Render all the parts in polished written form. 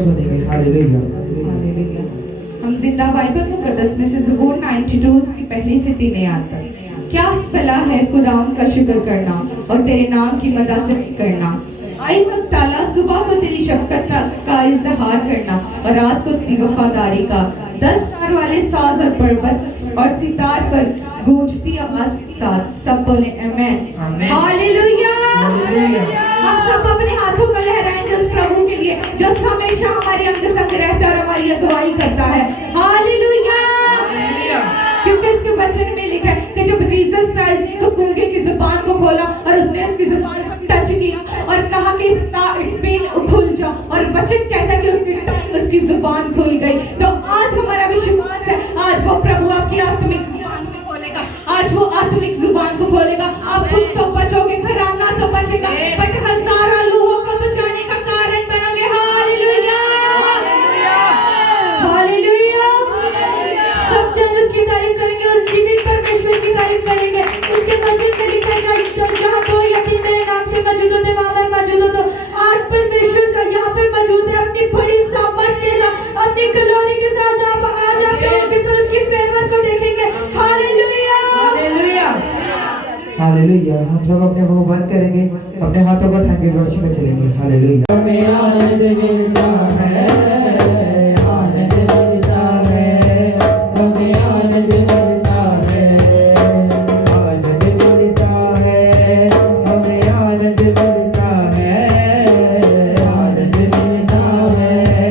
सुनेंगे। हालेलुया। हम जिंदा बाइबल मुकद्दस में से ज़बूर 92 उसकी पहली से 3 आयत तक। क्या भला है खुदावंद का शुक्र करना और तेरे नाम की मदद से करना। आई वक्त ताला सुबह को तेरी शफकत का इजहार करना और रात को तेरी वफादारी का। 10 तार वाले साज और पर्वत और सितार पर गूंजती आवाज के साथ सब बोले आमीन। हालेलुया। हम सब अपने हाथों को लहराएंगे उस प्रभु के लिए जो हमेशा हमारे अंग संग रहता है और हमारी अगुवाई करता है। हालेलुया। क्योंकि इसके वचन में लिखा है कि जब जीसस क्राइस्ट ने गूंगे की जुबान को खोला और उसने उसकी जुबान को टच किया और कहा कि खुल जाओ, और वचन कहता है कि उसकी जुबान खुल गई। तो आज हमारा विश्वास है, आज वो प्रभु आपकी आत्मिक जुबान को खोलेगा, आज वो आत्मिक जुबान को खोलेगा। आप खुद तो बचोगे, घराना तो बचेगा, बट हजारों लोगों को बचाने का कारण बनोगे। हालेलुया। हालेलुया। सब जन उसकी तारीफ करेंगे और जीवित परमेश्वर की तारीफ करेंगे। उसके वचन में लिखा है जहाँ दो या तीन मेरे नाम से मौजूद होते वहां मैं मौजूद होता हूं। आज परमेश्वर का यहाँ पर मौजूद है अपनी बड़ी सामर्थ के साथ, अपनी ग्लोरी के साथ। आप आ जाके उनके पर उसकी फेवर को देखेंगे। हालेलुया। हालेलुया। हम सब अपने को बंद करेंगे, अपने हाथों को उठाएंगे, वर्षी में चलेंगे। हालेलुया। हमें आनंद मिलता है, आनंद मिलता है, हमें आनंद मिलता है, आनंद मिलता है, हमें आनंद मिलता है, आनंद मिलता है,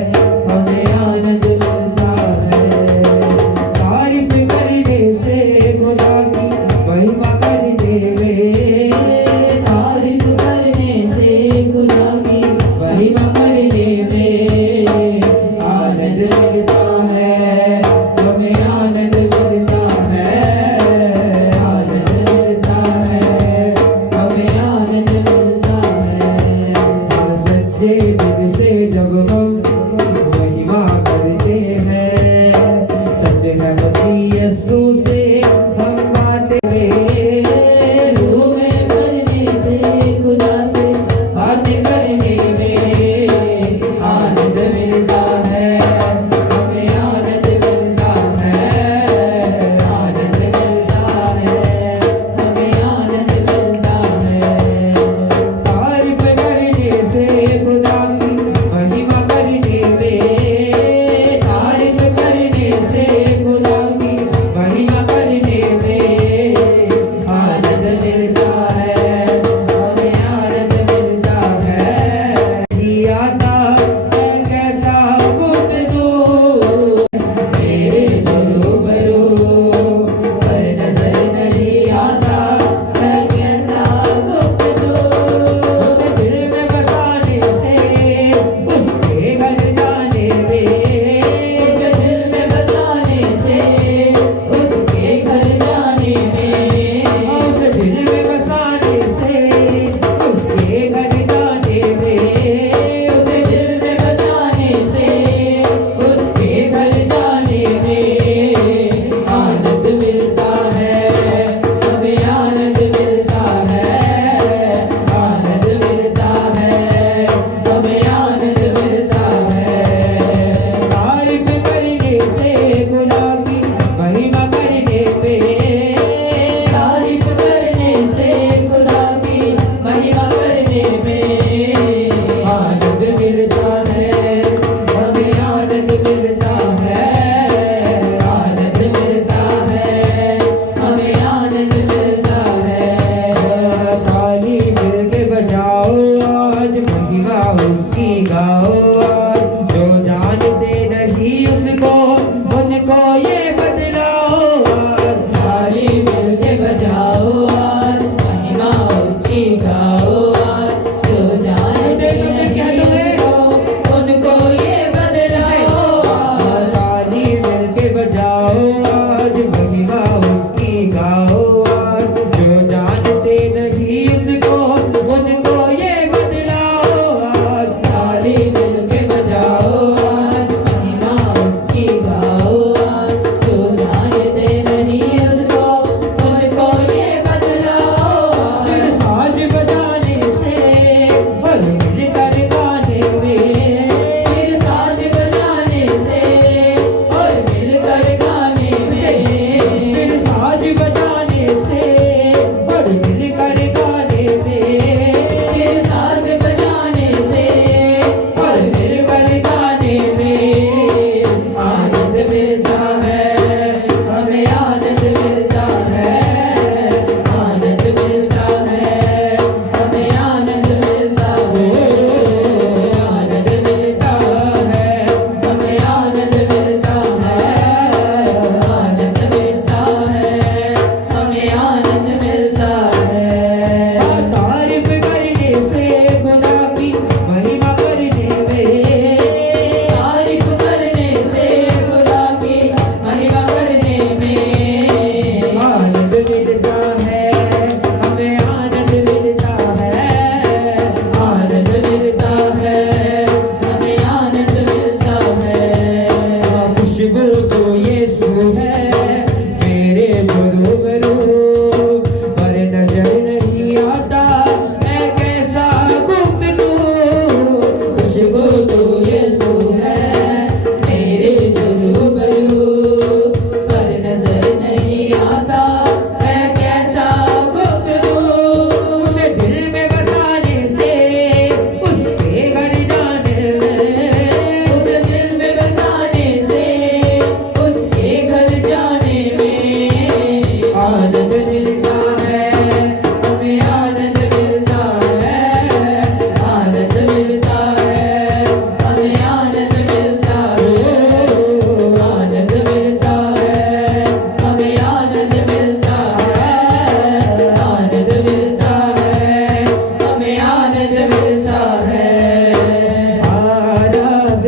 हमें आनंद मिलता है। तारीफ करने से खुदा की महिमा करने में, तारीफ करने से खुदा की महिमा करने में,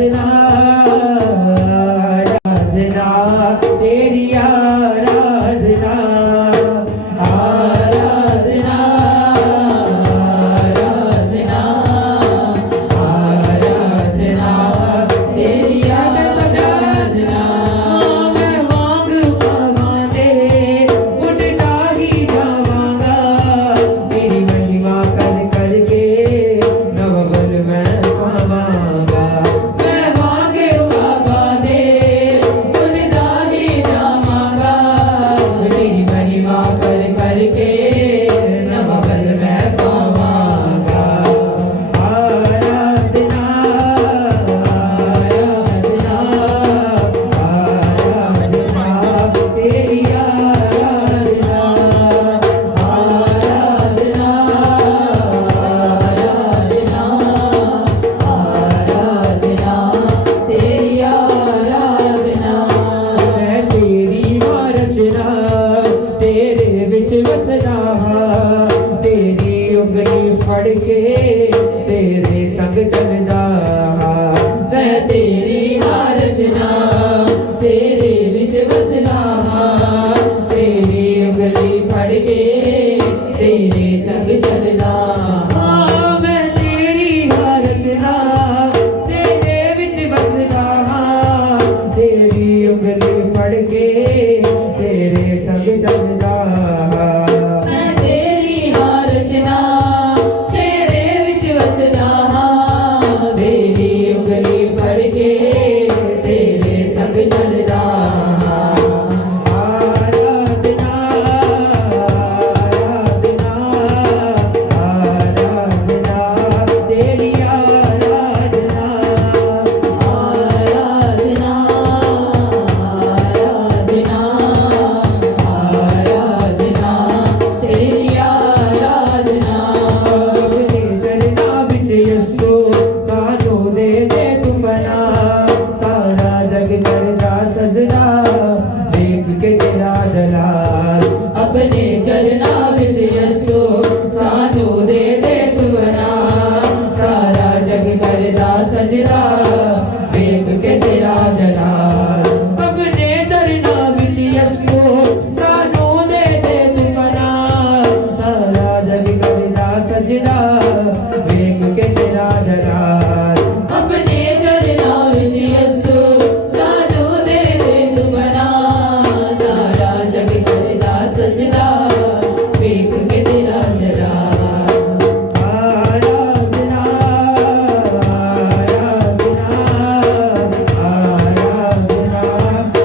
आराधना आराधना तेरी आराधना आराधना आराधना आराधना तेरी आराधना मैं मांग पावांगे उठता ही जावांगा तेरी महिमा कर करके नवबल मैं पावांगा मैं मांगे बाबा दे उठता ही जावांगा तेरी महिमा कर करके नवबल मैं पावांगा आराधना आराधना आराधना तेरी आराधना आराधना आराधना आराधना तेरी आराधना मैं तेरी रचना तेरे विच वसना तेरी उंगली फड़ के तेरे संग चलदा मैं तेरी रचना तेरे विच वसना तेरी उंगली फड़ के तेरे संग चलदा मैं तेरी रचना तेरे विच वसना तेरी उंगली फड़ के तेरे संग चलदा मैं तेरी रचना तेरे विच वसदा तेरी उंगली फड़ के तेरे संग चलदा आराधना आराधना आराधना तेरी आराधना आराधना आराधना आराधना तेरी आराधना अपने चरना विच यसो सानू दे तू बना सारा जग करदा सजना देख के तेरा जलाल अपने चरना विच यसो सानू दे तू बना सारा जग करदा सजना देख के तेरा जलाल अपने चरना विच यसो सानू दे तू बना सारा जग करदा सजना देख के तेरा जलाल अपने चरना विच यसो सानू दे तू बना सारा जग करदा सजना देख के तेरा जलाल आराधना आराधना आराधना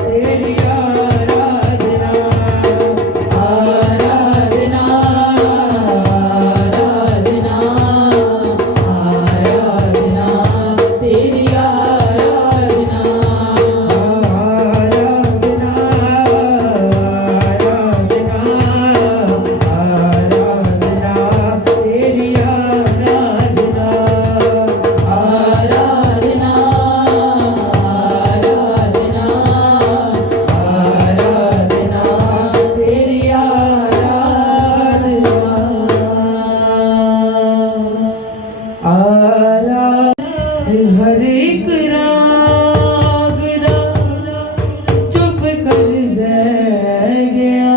तेरी आराधना आराधना आराधना आराधना तेरी आराधना आराधना आराधना आराधना तेरी आराधना आराधना आराधना आराधना तेरी आराधना हर एक राग चुप कर बह गया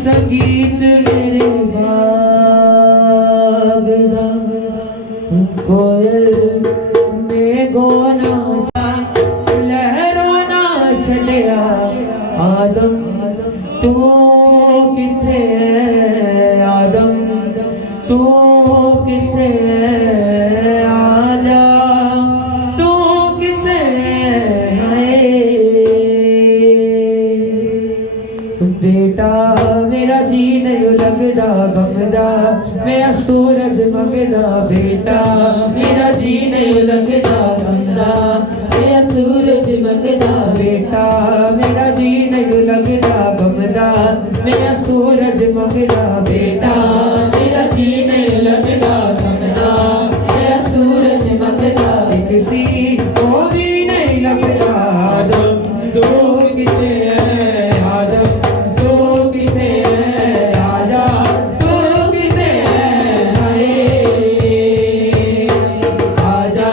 संगीत मेरे बाग दा कोयल में गोना लहरों ना छड़िया आदम तू किथे आदम तू किथे आजा तू किथे बेटा मेरा जी नहीं लगदा गमदा मैं सूरज मंगदा बेटा मेरा जी नहीं लगदा गमदा मैं सूरज मंगदा बेटा मेरा जी नहीं लगदा गमदा मैं सूरज मंगदा बेटा मेरा जी नहीं लगदा गमदा मैं सूरज मंगदा किसी को भी नहीं लगदा आदम तू किथे आदम तू किथे आजा तू किथे आजा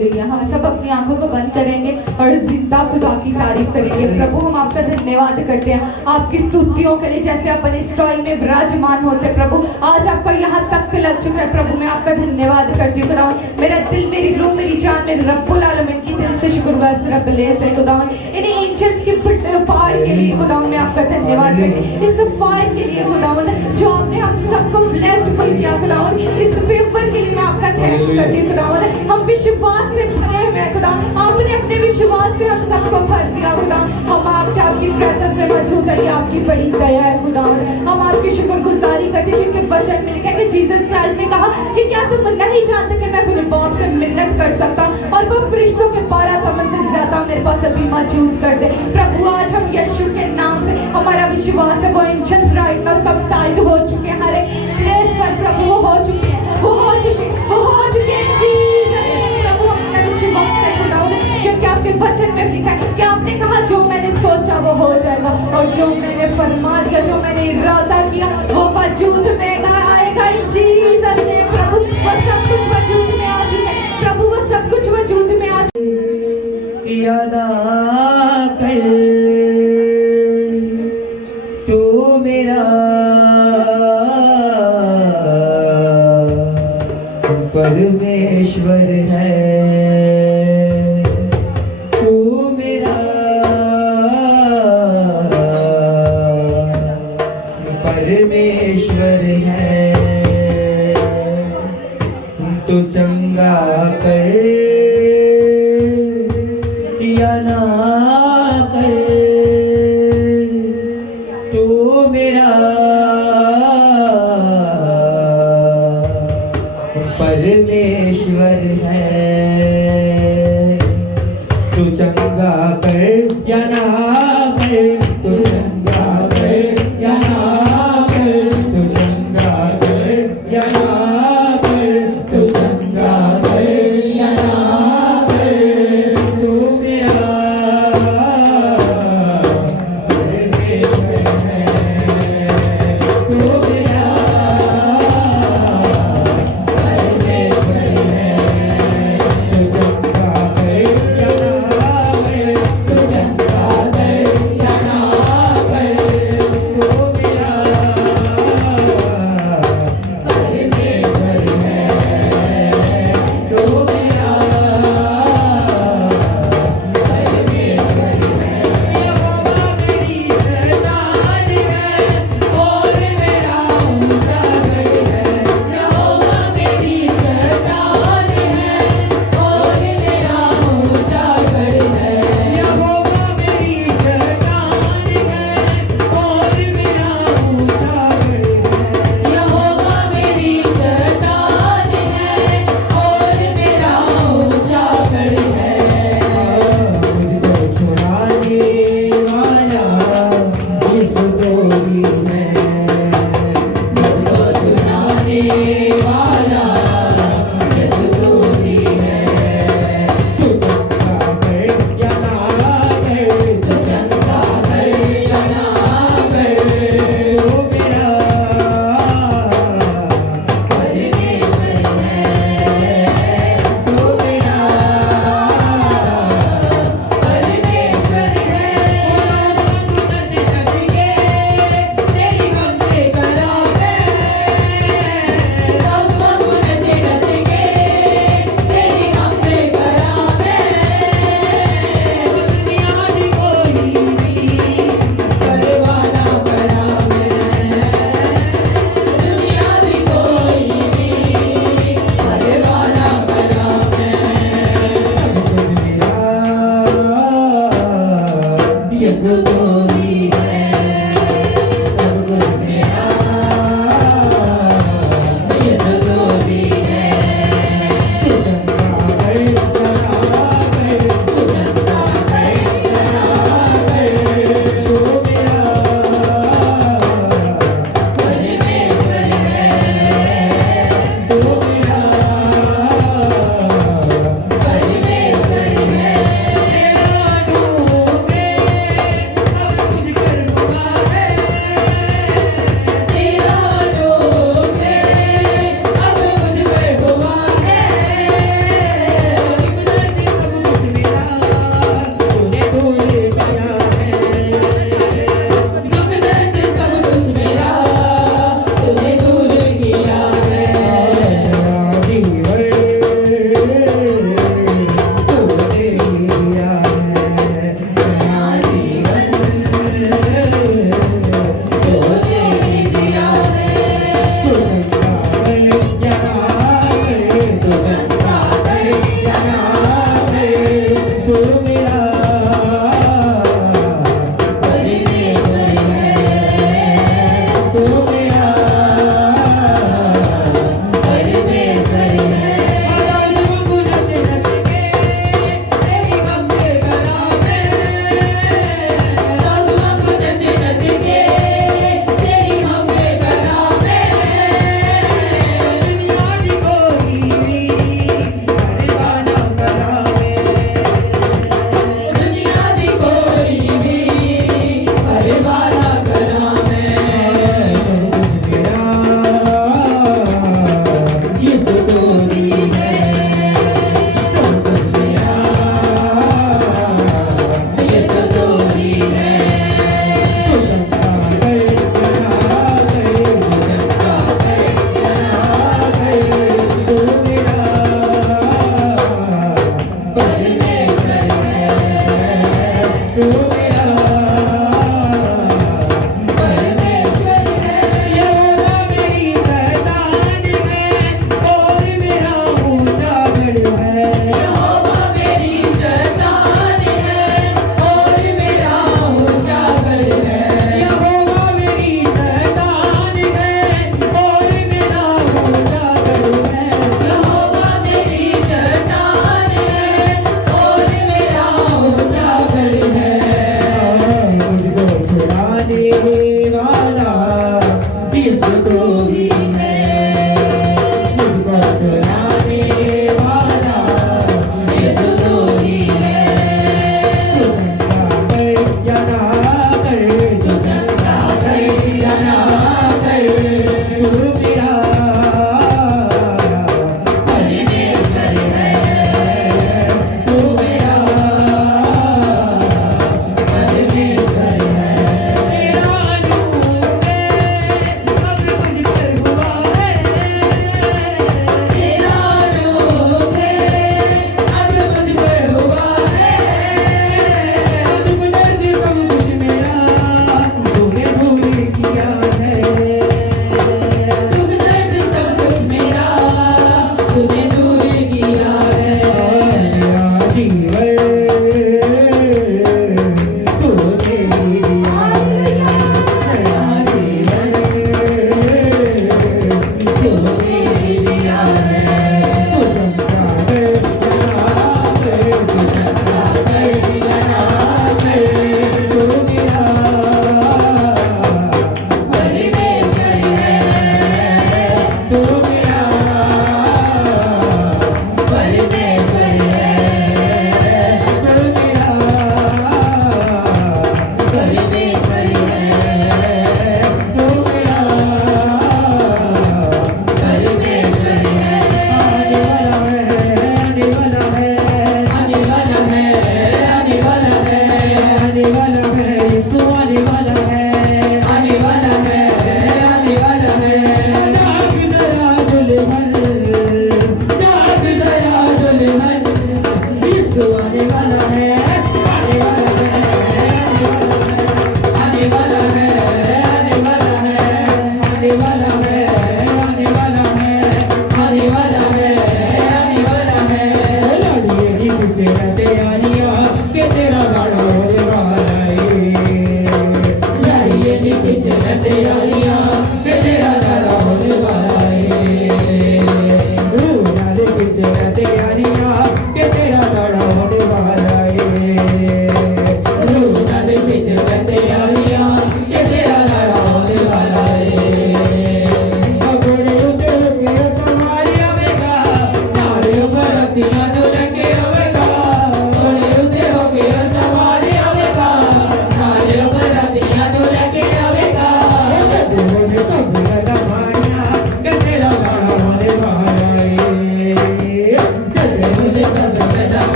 गई है। हम सब अपनी आंखों को बंद करेंगे और जिंदा खुदा की तारीफ करेंगे। प्रभु हम आपका धन्यवाद करते हैं आपकी स्तुतियों के लिए, जैसे अपन इस टॉय में विराजमान होते हैं प्रभु, आज आपका यहाँ तक लग चुका है प्रभु। मैं आपका धन्यवाद करती हूँ खुदावन। मेरा दिल, मेरी रूह, मेरी जान, मेरे रब्बुल आलमीन की दिल से शुक्रगुजार रब्बुलेस है खुदावन। इन एंजल्स की पहाड़ के लिए खुदावन मैं आपका धन्यवाद करती हूँ, इस फायर के लिए खुदावन जो आपने हम सबको ब्लेस्ड फुल किया खुदावन, इस फेवर के लिए मैं आपका थैंक्स करती हूँ खुदावन। हम विश्वास से भरे हुए हैं खुदावन, आपने अपने विश्वास से हम सबको भर दिया खुदावन। हम आपकी प्रेजेंस में मौजूद है, ये आपकी बड़ी दया है खुदावन। हम आपकी शुक्रगुजारी करते हैं क्योंकि वचन में लिखा है कि जीसस क्राइस्ट ने कहा कि क्या तुम नहीं जानते कि मैं अपने बाप से मिन्नत कर सकता और वो फरिश्तों के 12 तमन से ज्यादा मेरे पास अभी मौजूद कर दे। प्रभु आज हम यीशु के नाम से हमारा विश्वास है वो एंजल्स राइट नाउ तब टाइट हो चुके हैं, हर एक प्लेस पर प्रभु वो हो चुके हैं, वो हो चुके हैं, वो हो चुके हैं जीसस प्रभु। हमारा विश्वास है खुदावन क्योंकि आपके वचन में लिखा है कि आपने कहा जो मैंने सोचा वो हो जाएगा और जो मैंने फरमा दिया, जो मैंने इरादा किया वो वजूद में आएगा इन जीसस ने प्रभु। वो सब कुछ वजूद में आ चुका है प्रभु, वो सब कुछ वजूद में आ चुका है। या ना कर तू मेरा परमेश्वर है, तू मेरा परमेश्वर है, तू चंगा कर या ना कर तू मेरा परमेश्वर है।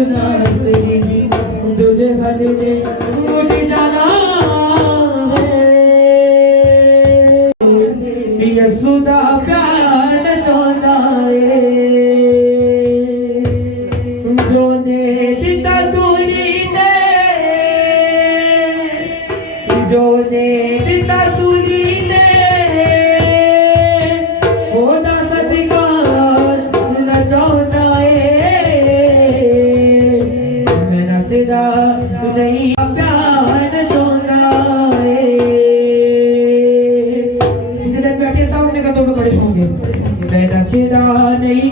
सजना से दुल्हन ने उड़ जाना है। यसुदा प्यार जोना है जो ने दिता दूरी ने जो ने दिता दूरी ने होना सदिकार न जोना है। मैं नचदा नहीं प्यार जोना है। इतने बैठे सामने का तो वो खड़े होंगे। मैं नचदा नहीं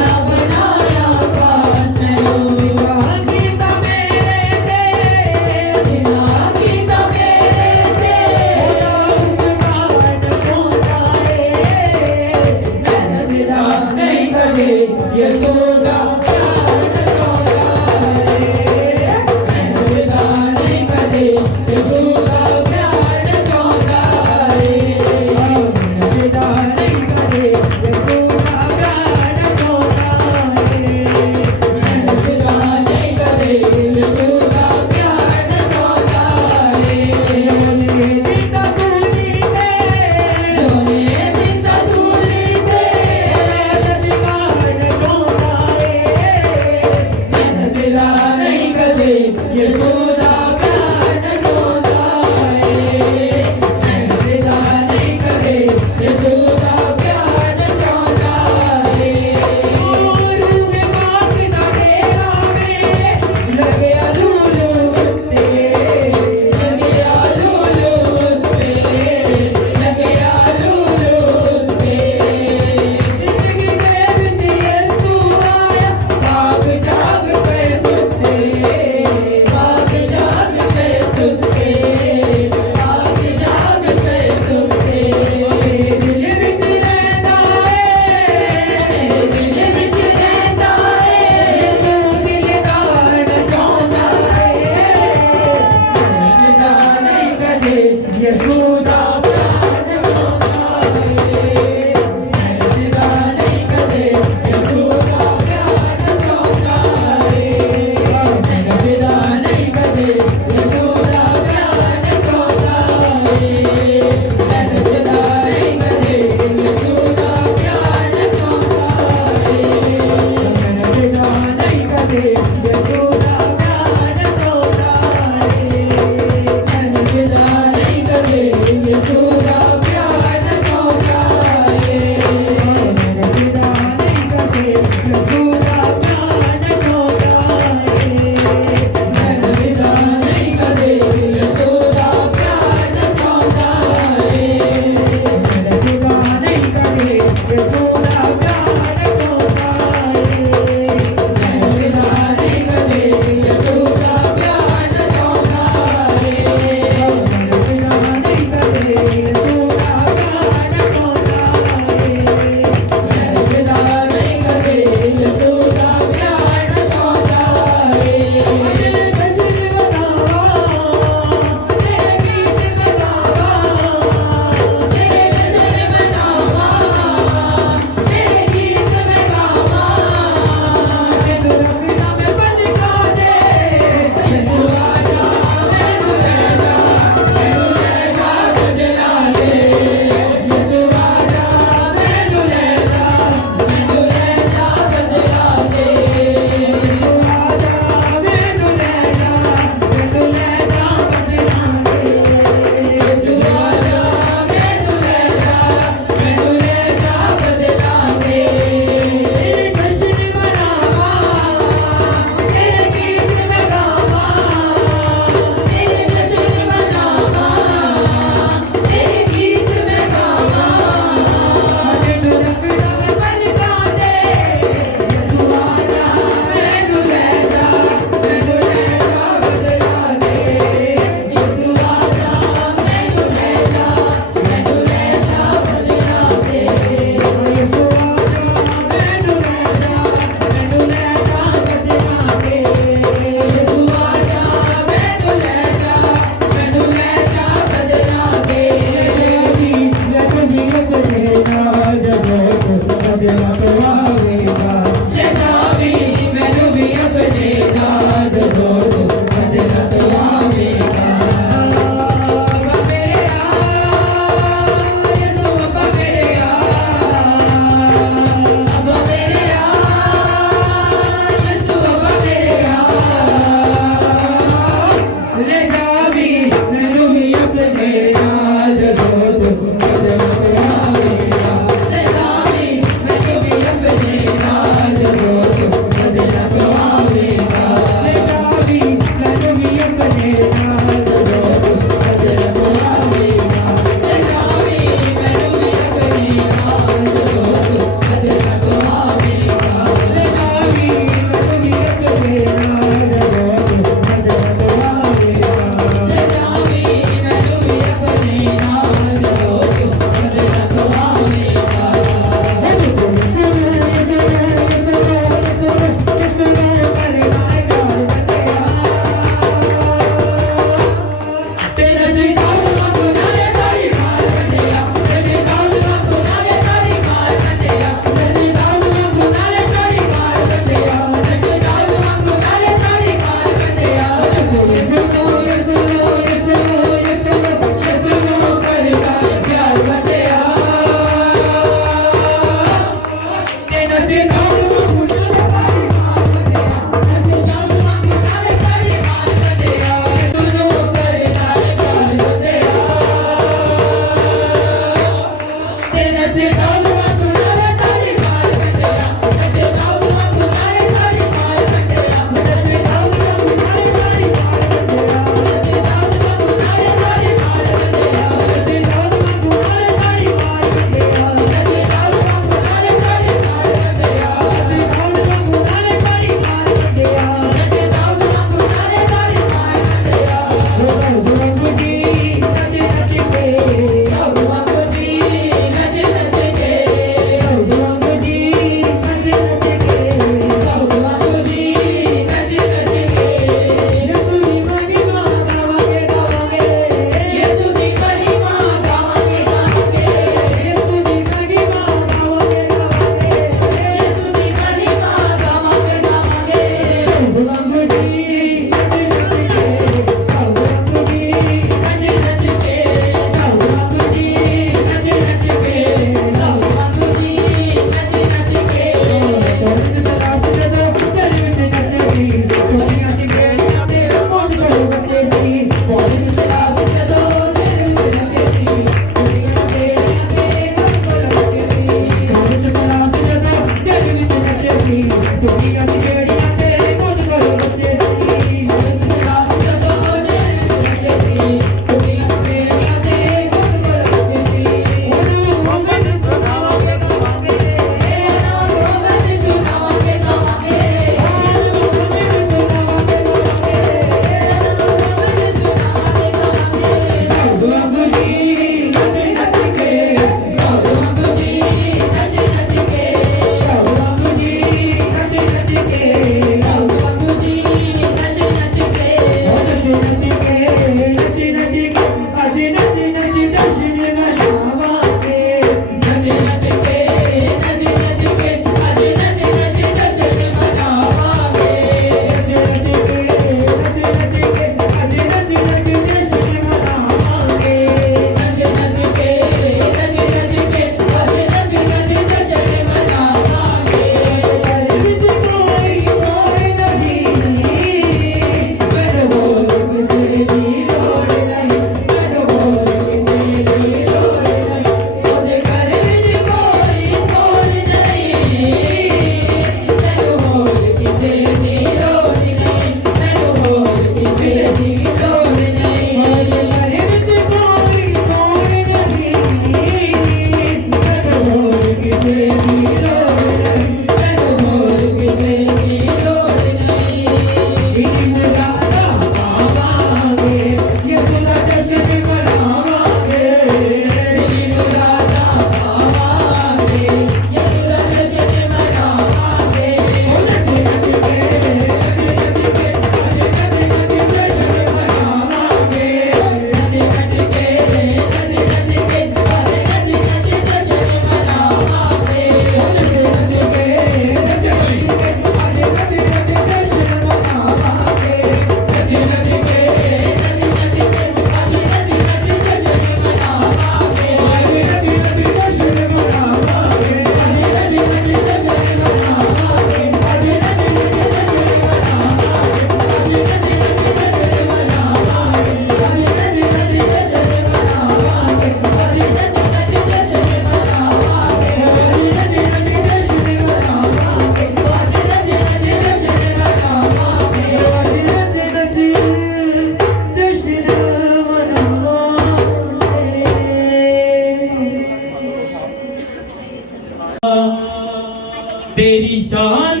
तेरी शान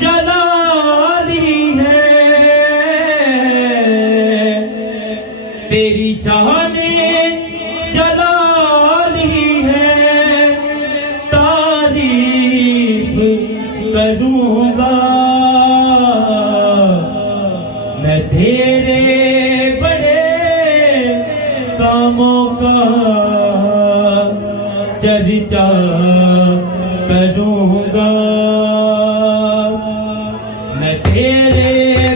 जलाली है, तेरी शान जलाली है, तारीफ करूँगा मैं तेरे बड़े कामों का चर्चा करूँगा मैं तेरे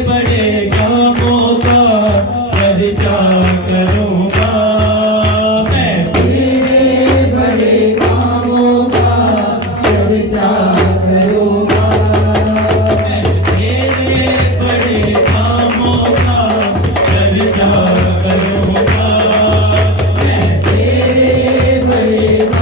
बड़े कामों का चर्चा करूँगा मैं तेरे बड़े कामों का चर्चा करूँगा मैं तेरे बड़े कामों का चर्चा करूँगा मैं तेरे बड़े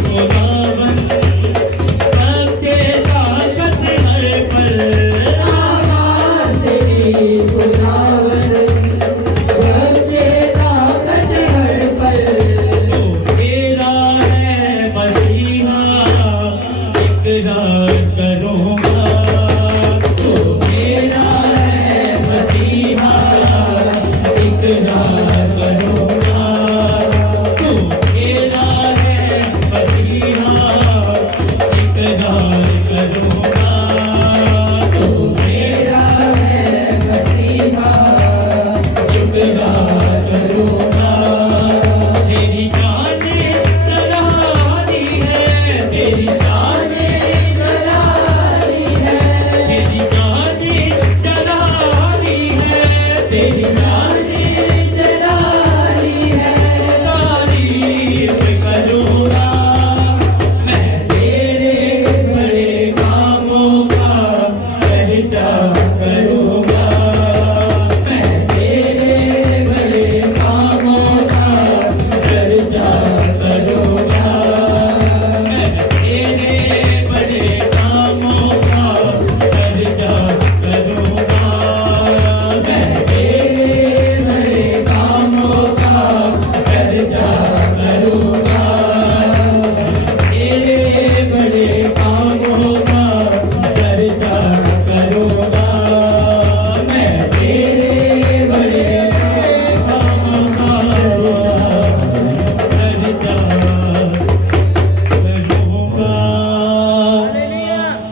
खुदावन बख्शे ताकत हर पल आवाज तेरी खुदावन बख्शे ताकत हर पल तो तेरा है मसीहा इकरार करूँगा तो मेरा है मसीहा इकरार करूँगा तो मेरा है मसीहा इकरार करूँगा तो मेरा है मसीहा इकरार करूँगा तेरी शान तरानी है तेरी शान तेरी शान जलाली है तेरी शान जलाली है तारीफ करूँगा मैं तेरे बड़े कामों का चर्चा करूँगा मैं तेरे बड़े कामों का चर्चा करूँगा मैं तेरे बड़े कामों का चर्चा करूँगा मैं तेरे बड़े कामों का चर्चा करूँगा तेरे बड़े कामों का चर्चा करूँगा मैं तेरे बड़े कामों का चर्चा करूँगा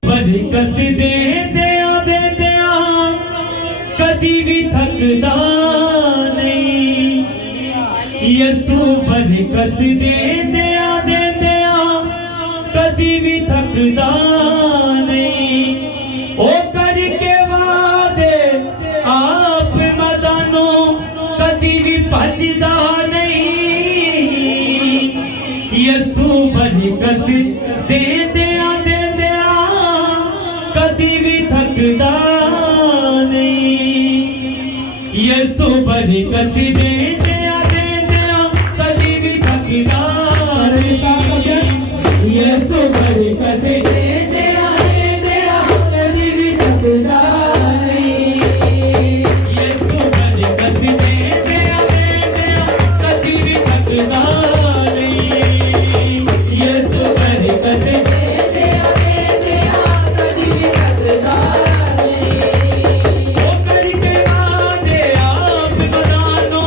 बरकत दे दिया कदी भी थकदा नहीं यसू बरकत दे दिया कदी भी थकदा नहीं ओ करके वादे आप मदानो कदी भी भजदा नहीं यसू बरकत दे दिया कदी भी थकदा नहीं यसू बरकत दे दिया कदी भी थकदा नहीं यसू बरकत दे दिया कभी भी थकदा नहीं यसू बरकत दे दिया कदी भी थकदा नहीं यसू बरकत दे कभी भी थकदा नहीं ओ करके वादे आप मदानो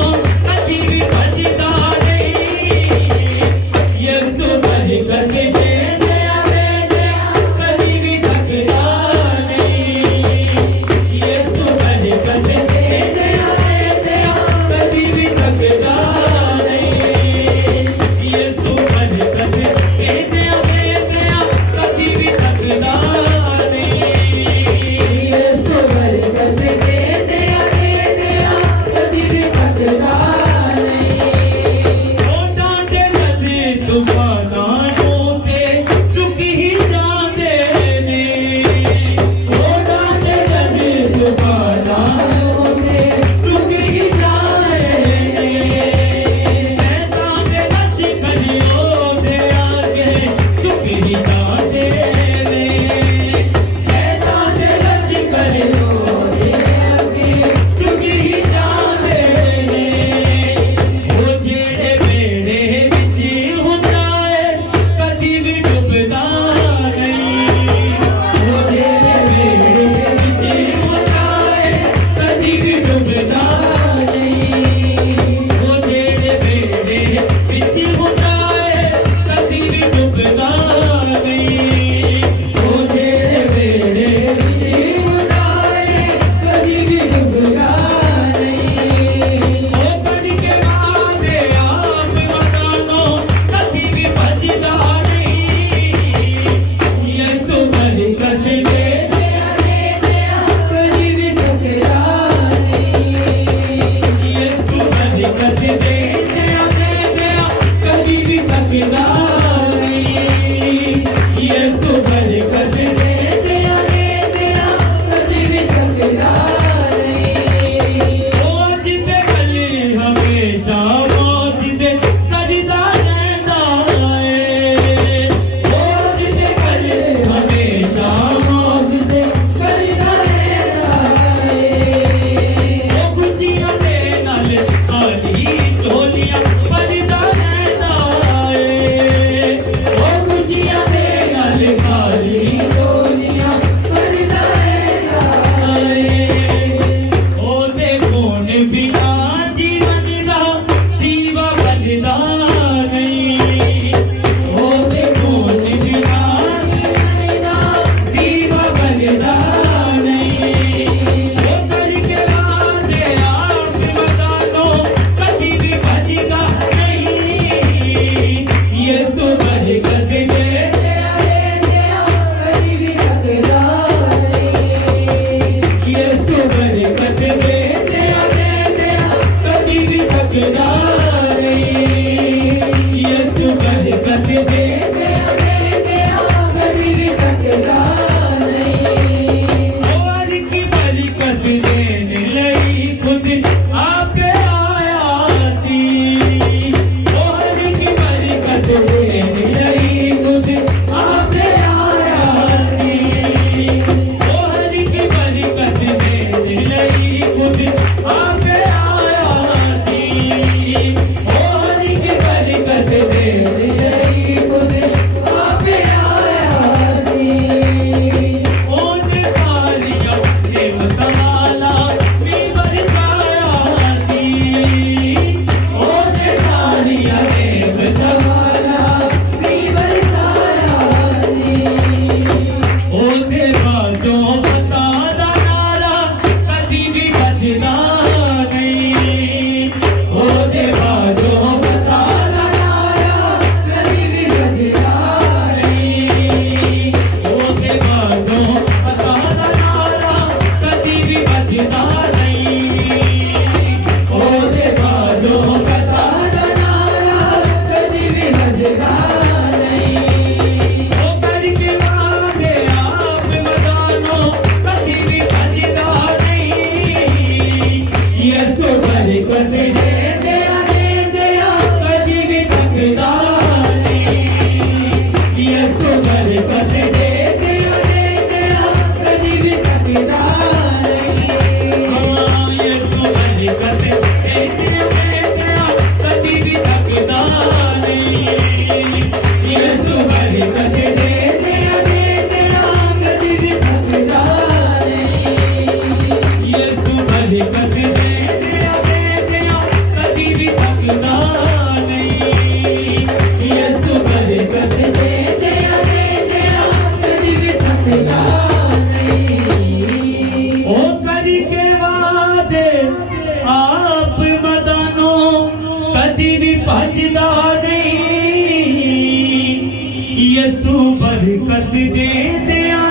यसू बरकत दे दिया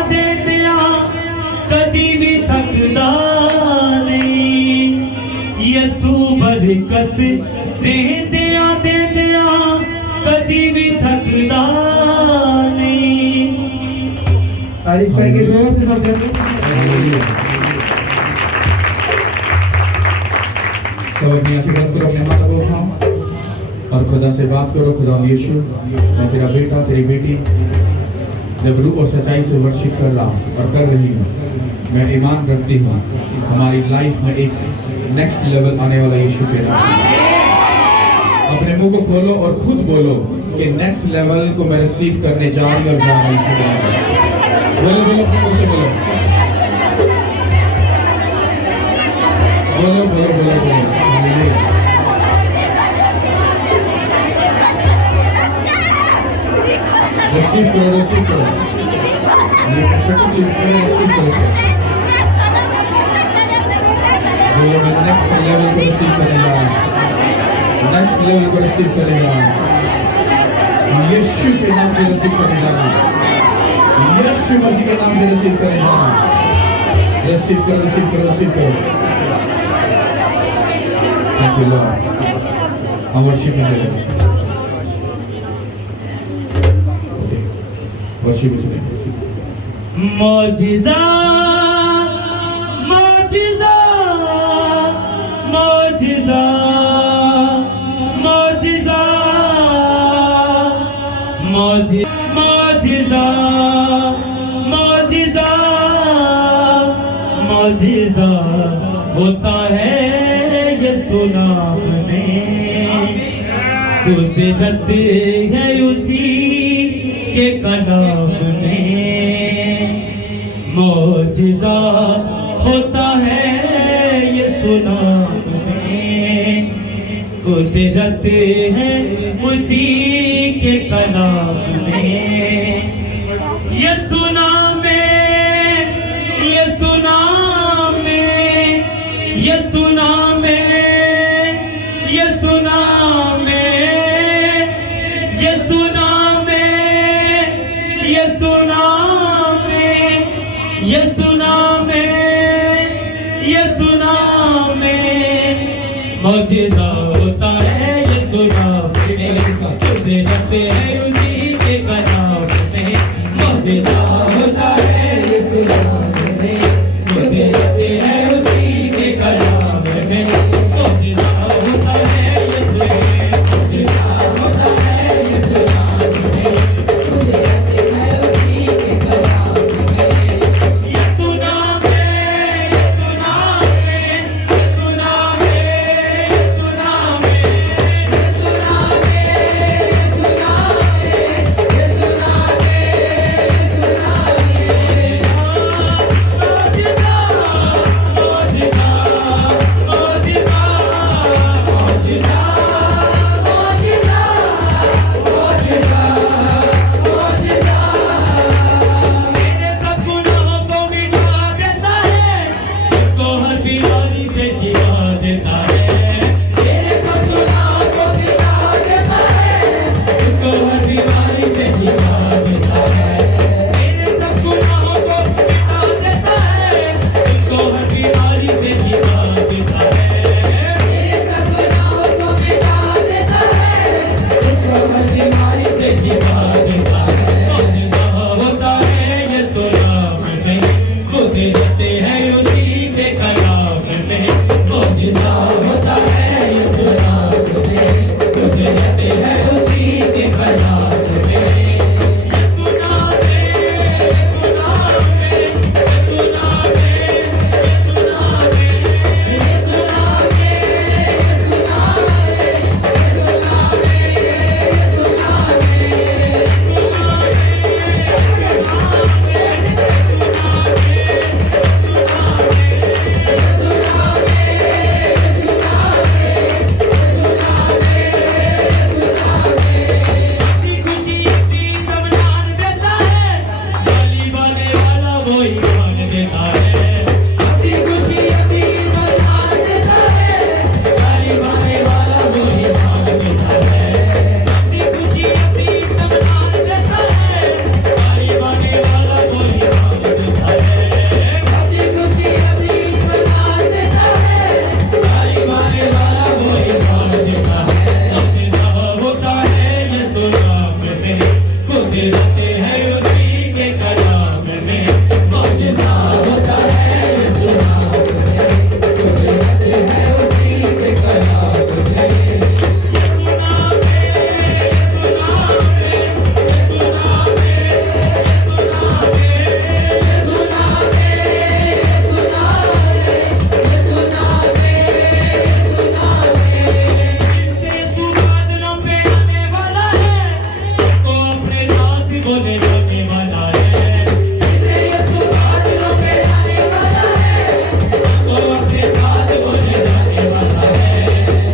कदी भी थकदा नहीं यसू बरकत दे दिया कदी भी थकदा नहीं तारीफ करके जोर से सब जन सब अपनी आंखें बंद करो, अपने माता को उठाओ और खुदा से बात करो। खुदा यीशु, मैं तेरा बेटा तेरी बेटी जब रूह और सच्चाई से वर्शिप कर रहा हूँ और कर रही हूँ, मैं ईमान रखती हूँ हमारी लाइफ में एक नेक्स्ट लेवल आने वाला यीशु के नाम। अपने मुंह को खोलो और खुद बोलो कि नेक्स्ट लेवल को मैं रिसीव करने जा रही और जा रही हूँ। बोलो बोलो अपने मुंह से बोलो बोलो बोलो बोलो बोलो। रिसीव करो रिसीव करो बोलो मैं नेक्स्ट लेवल को रिसीव करेगा, नेक्स्ट लेवल को रिसीव करेगा, यीशु के नाम से रिसीव करेगा, यीशु मसीह के नाम से रिसीव करेगा। रिसीव करो रिसीव करो रिसीव करो। Thank you Lord. Our worship is worship is मौजिज़ा मौजिज़ा मौजिज़ा मौजिज़ा मौजिज़ा मौजिज़ा मौजिज़ा होता है यसू नाम में, कुदरत है उसी के कलाम में, मौजिज़ा होता है यसू नाम में, कुदरत है उसी के कलाम में, यसू नाम में यसू नाम में यसू नाम में यसू नाम में यसू नाम में यसू नाम में यसू नाम में यसू नाम में मौजिज़ा होता है यसू नाम में, कुदरत है उसी के कलाम में, मौजिज़ा होता है यसू नाम में, कुदरत है उसी के कलाम में, मौजिज़ा होता है यसू में, मौजिज़ा होता है यसू नाम में, कुदरत है उसी के कलाम में, यसू नाम में यसू नाम में यसू नाम में यसू नाम में यसू नाम में यसू नाम में यसू नाम में यसू नाम में रोते रहते हैं उसी के कलाम में मौजज़ा होता है यीशु नाम में रोते रहते हैं उसी के कलाम में यीशु नाम में यीशु नाम में यीशु नाम में यीशु नाम में यीशु नाम में यीशु नाम में यीशु नाम में इनसे तू बादलों पे आने वाला है तो अपने साथ बोले जाने वाला है इनसे यीशु बादलों पे आने वाला है तो अपने साथ बोले जाने वाला है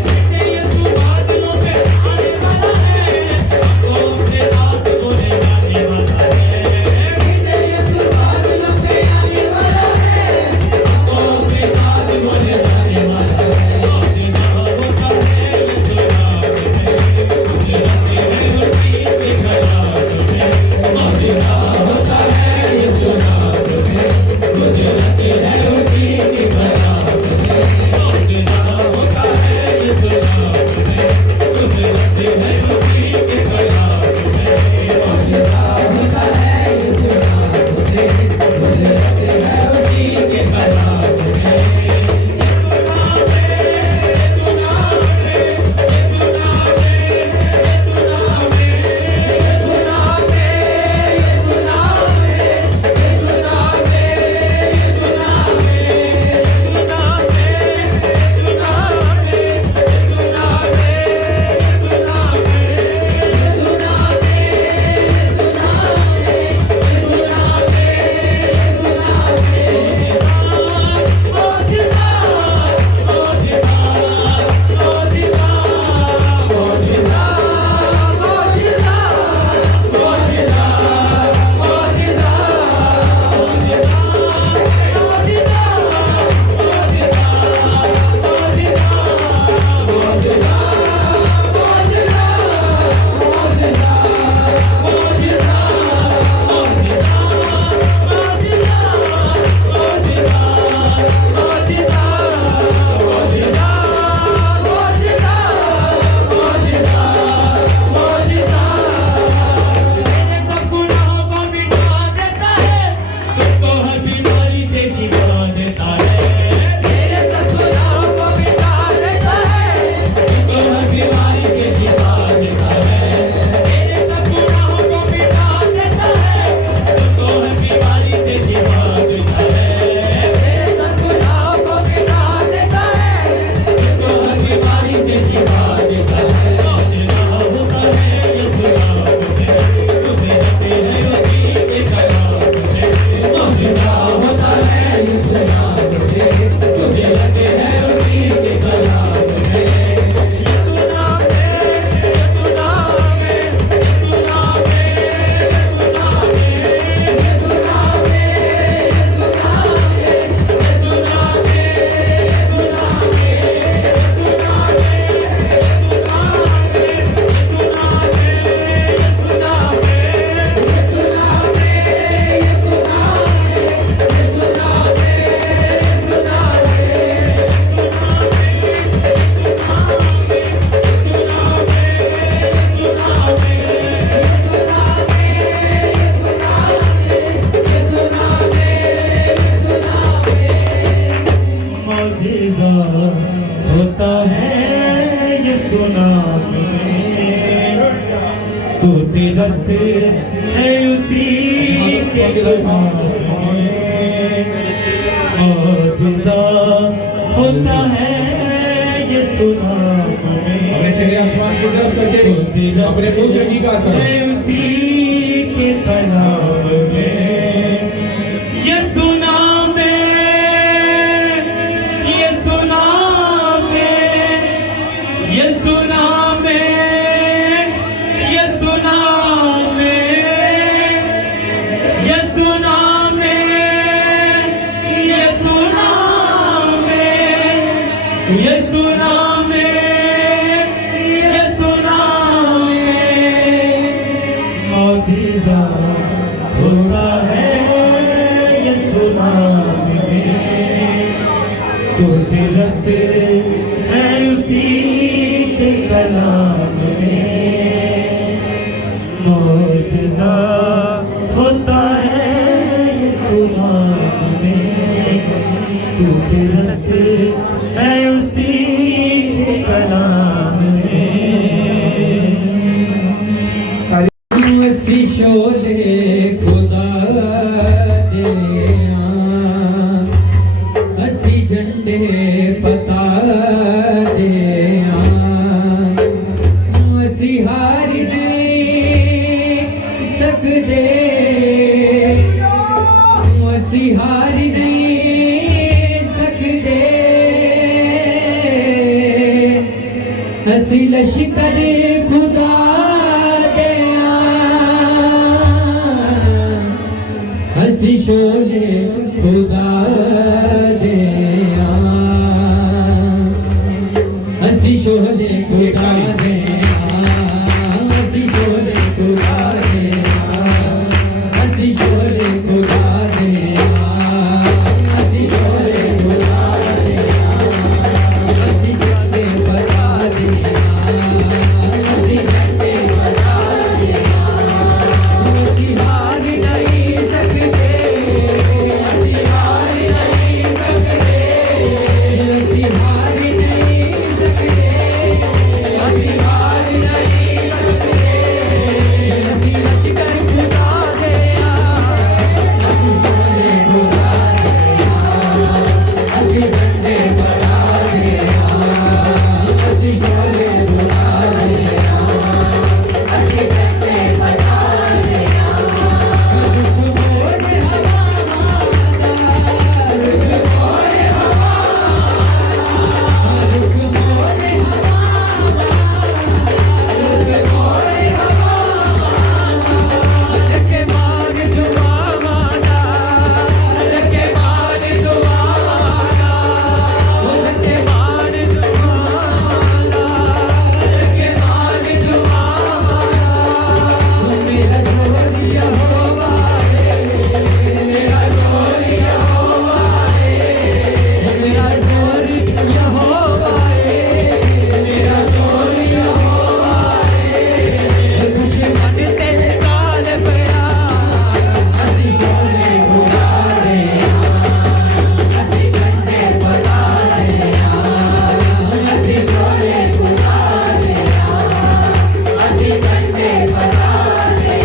इनसे यीशु बादलों पे आने वाला है तो अपने साथ बोले जाने वाला है इनसे यीशु बादलों पे आने वाला है तो अपने साथ बोले जाने वाला है मौजज़ा होता है यीशु नाम में रोते रहते हैं उसी के कलाम में मौजज़ा होता है यीशु नाम में रोते रहते हैं उसी के कलाम में मौजज़ा होता है यीशु नाम में रोते रहते हैं उसी के कलाम में मौजज़ा होता है यीशु नाम में रोते रहते हैं उसी के कलाम में यीशु नाम में यीशु नाम में यीशु नाम में यीशु नाम में यीशु नाम में यीशु नाम में यीशु नाम में यीशु नाम में यीशु नाम में यीशु नाम में यीशु नाम में यीशु नाम में यीशु नाम में यीशु नाम में यीशु नाम में यीशु नाम में मौजज़ा मौजज़ा मौजज़ा मौजज़ा मौजज़ा मौजज़ा मौजज़ा मेरे सब गुनाहों को मिटा देता है तुमको हर बीमारी से शिफा देता है मेरे सब गुनाहों को मिटा देता है तुमको हर बीमारी से शिफा देता है मेरे सब गुनाहों को मिटा देता है तुमको हर बीमारी से शिफा देता है मेरे सब गुनाहों को मिटा देता है तुमको हर बीमारी से शिफा देता है मौजज़ा होता है यीशु नाम में रोते रहते हैं उसी के कलाम में मौजज़ा होता है यीशु नाम में रोते रहते हैं उसी के कलाम में यीशु नाम में यीशु नाम में यीशु नाम में यीशु नाम में यीशु नाम में यीशु नाम में यीशु नाम में यीशु नाम में यीशु नाम में यीशु नाम में यीशु नाम में यीशु नाम में यीशु नाम में यीशु नाम में यीशु नाम में यीशु नाम मौजज़ा होता है यीशु नाम में रोते रहते हैं उसी के कलाम में मौजज़ा होता है यीशु नाम अपने चेहरे में आसमान की तरफ करके अपने मुंह से अंगीकार करो है उसी के कलाम में यीशु नाम में यीशु नाम में यीशु नाम में यीशु नाम में यीशु नाम में यीशु नाम में यीशु नाम में यीशु नाम में मौजज़ा होता है यीशु नाम में रोते रहते हैं उसी के कलाम में मौजज़ा मुआजिजा होता है सुनाम में, तू फिरत है उसी के कलाम में। असी शोले खुदा दे असी झंडे पता दे असी हार नहीं सकते, असी हार नहीं सकते, असी लश्कर खुदा दे असी शोले खुदा दे असी शोले खुदा दे असी शोले खुदा दे असी शोले खुदा दे असी शोले खुदा दे असी झंडे बजा दे असी झंडे बजा दे असी हार नहीं सकते, असी हार नहीं सकते, असी हार नहीं सकते, असी हार नहीं सकते, असी लश्कर खुदा दे असी शोले खुदा दे असी झंडे बजा दे असी शोले खुदा दे असी झंडे बजा दे। रुख मोड़ हवा मादा, रुख मोड़ हवा मादा, रुख मोड़ हवा मादा, रुख मोड़ हवा मादा, रखे मान दुआ मादा, रखे मान दुआ मादा, रखे मान दुआ मादा, रखे मान दुआ मादा। मेरा जोर यहोवा है, मेरा जोर यहोवा है, मेरा जोर यहोवा है, मेरा जोर यहोवा है। दुश्मन दिल काल पया असी शोले खुदा दे असी झंडे बजा दे असी शोले खुदा दे असी झंडे बजा दे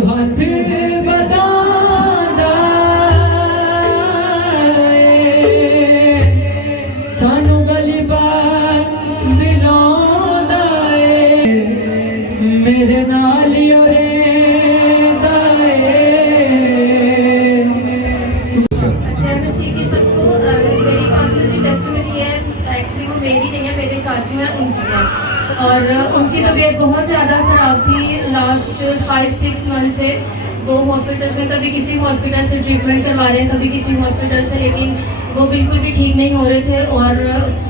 हाथ बदांदा सानू गली बार दिलांदा मेरे नाल ही रहंदा जय मसीह की सबको। मेरी पास्टर जी टेस्टमनी है, एक्चुअली वो मेरी नहीं है, मेरे चाचू हैं उनकी है। और उनकी तबीयत बहुत ज़्यादा ख़राब थी लास्ट 5-6 मंथ से। वो हॉस्पिटल में कभी किसी हॉस्पिटल से ट्रीटमेंट करवा रहे हैं, कभी किसी हॉस्पिटल से, लेकिन वो बिल्कुल भी ठीक नहीं हो रहे थे। और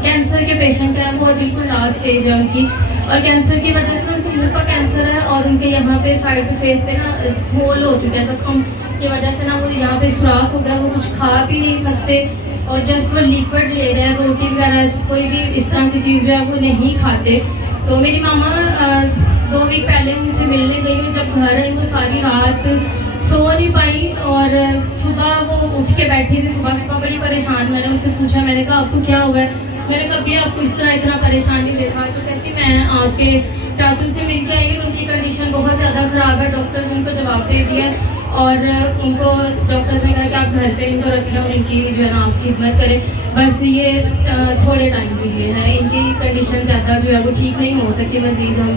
कैंसर के पेशेंट हैं वो, बिल्कुल लास्ट स्टेज है उनकी। और कैंसर की वजह से उनको मुंह का कैंसर है और उनके यहाँ पे साइड पे फेस पे ना होल हो चुका है, जख्म की वजह से ना वो यहाँ पे सुराख हो गया, वो कुछ खा भी नहीं सकते और जस्ट वो लिक्विड ले रहे हैं, रोटी वगैरह कोई भी इस तरह की चीज़ जो है वो नहीं खाते। तो मेरी मामा 2 वीक पहले उनसे मिलने गई हूँ, जब घर आई वो सारी रात सो नहीं पाई और सुबह वो उठ के बैठी थी, सुबह बड़ी परेशान। मैंने उनसे पूछा, मैंने कहा आपको क्या हुआ है? मैंने कभी आपको इस तरह इतना परेशान नहीं देखा। तो कहती मैं आपके चाचू से मिल के आई हूँ, उनकी कंडीशन बहुत ज़्यादा ख़राब है, डॉक्टर्स ने उनको जवाब दे दिया और उनको डॉक्टर्स ने कहा कि आप घर पे इनको रखें और इनकी जो है ना आप खिदमत करें, बस ये थोड़े टाइम के लिए है, इनकी कंडीशन ज़्यादा जो है वो ठीक नहीं हो सकती, मज़ीद हम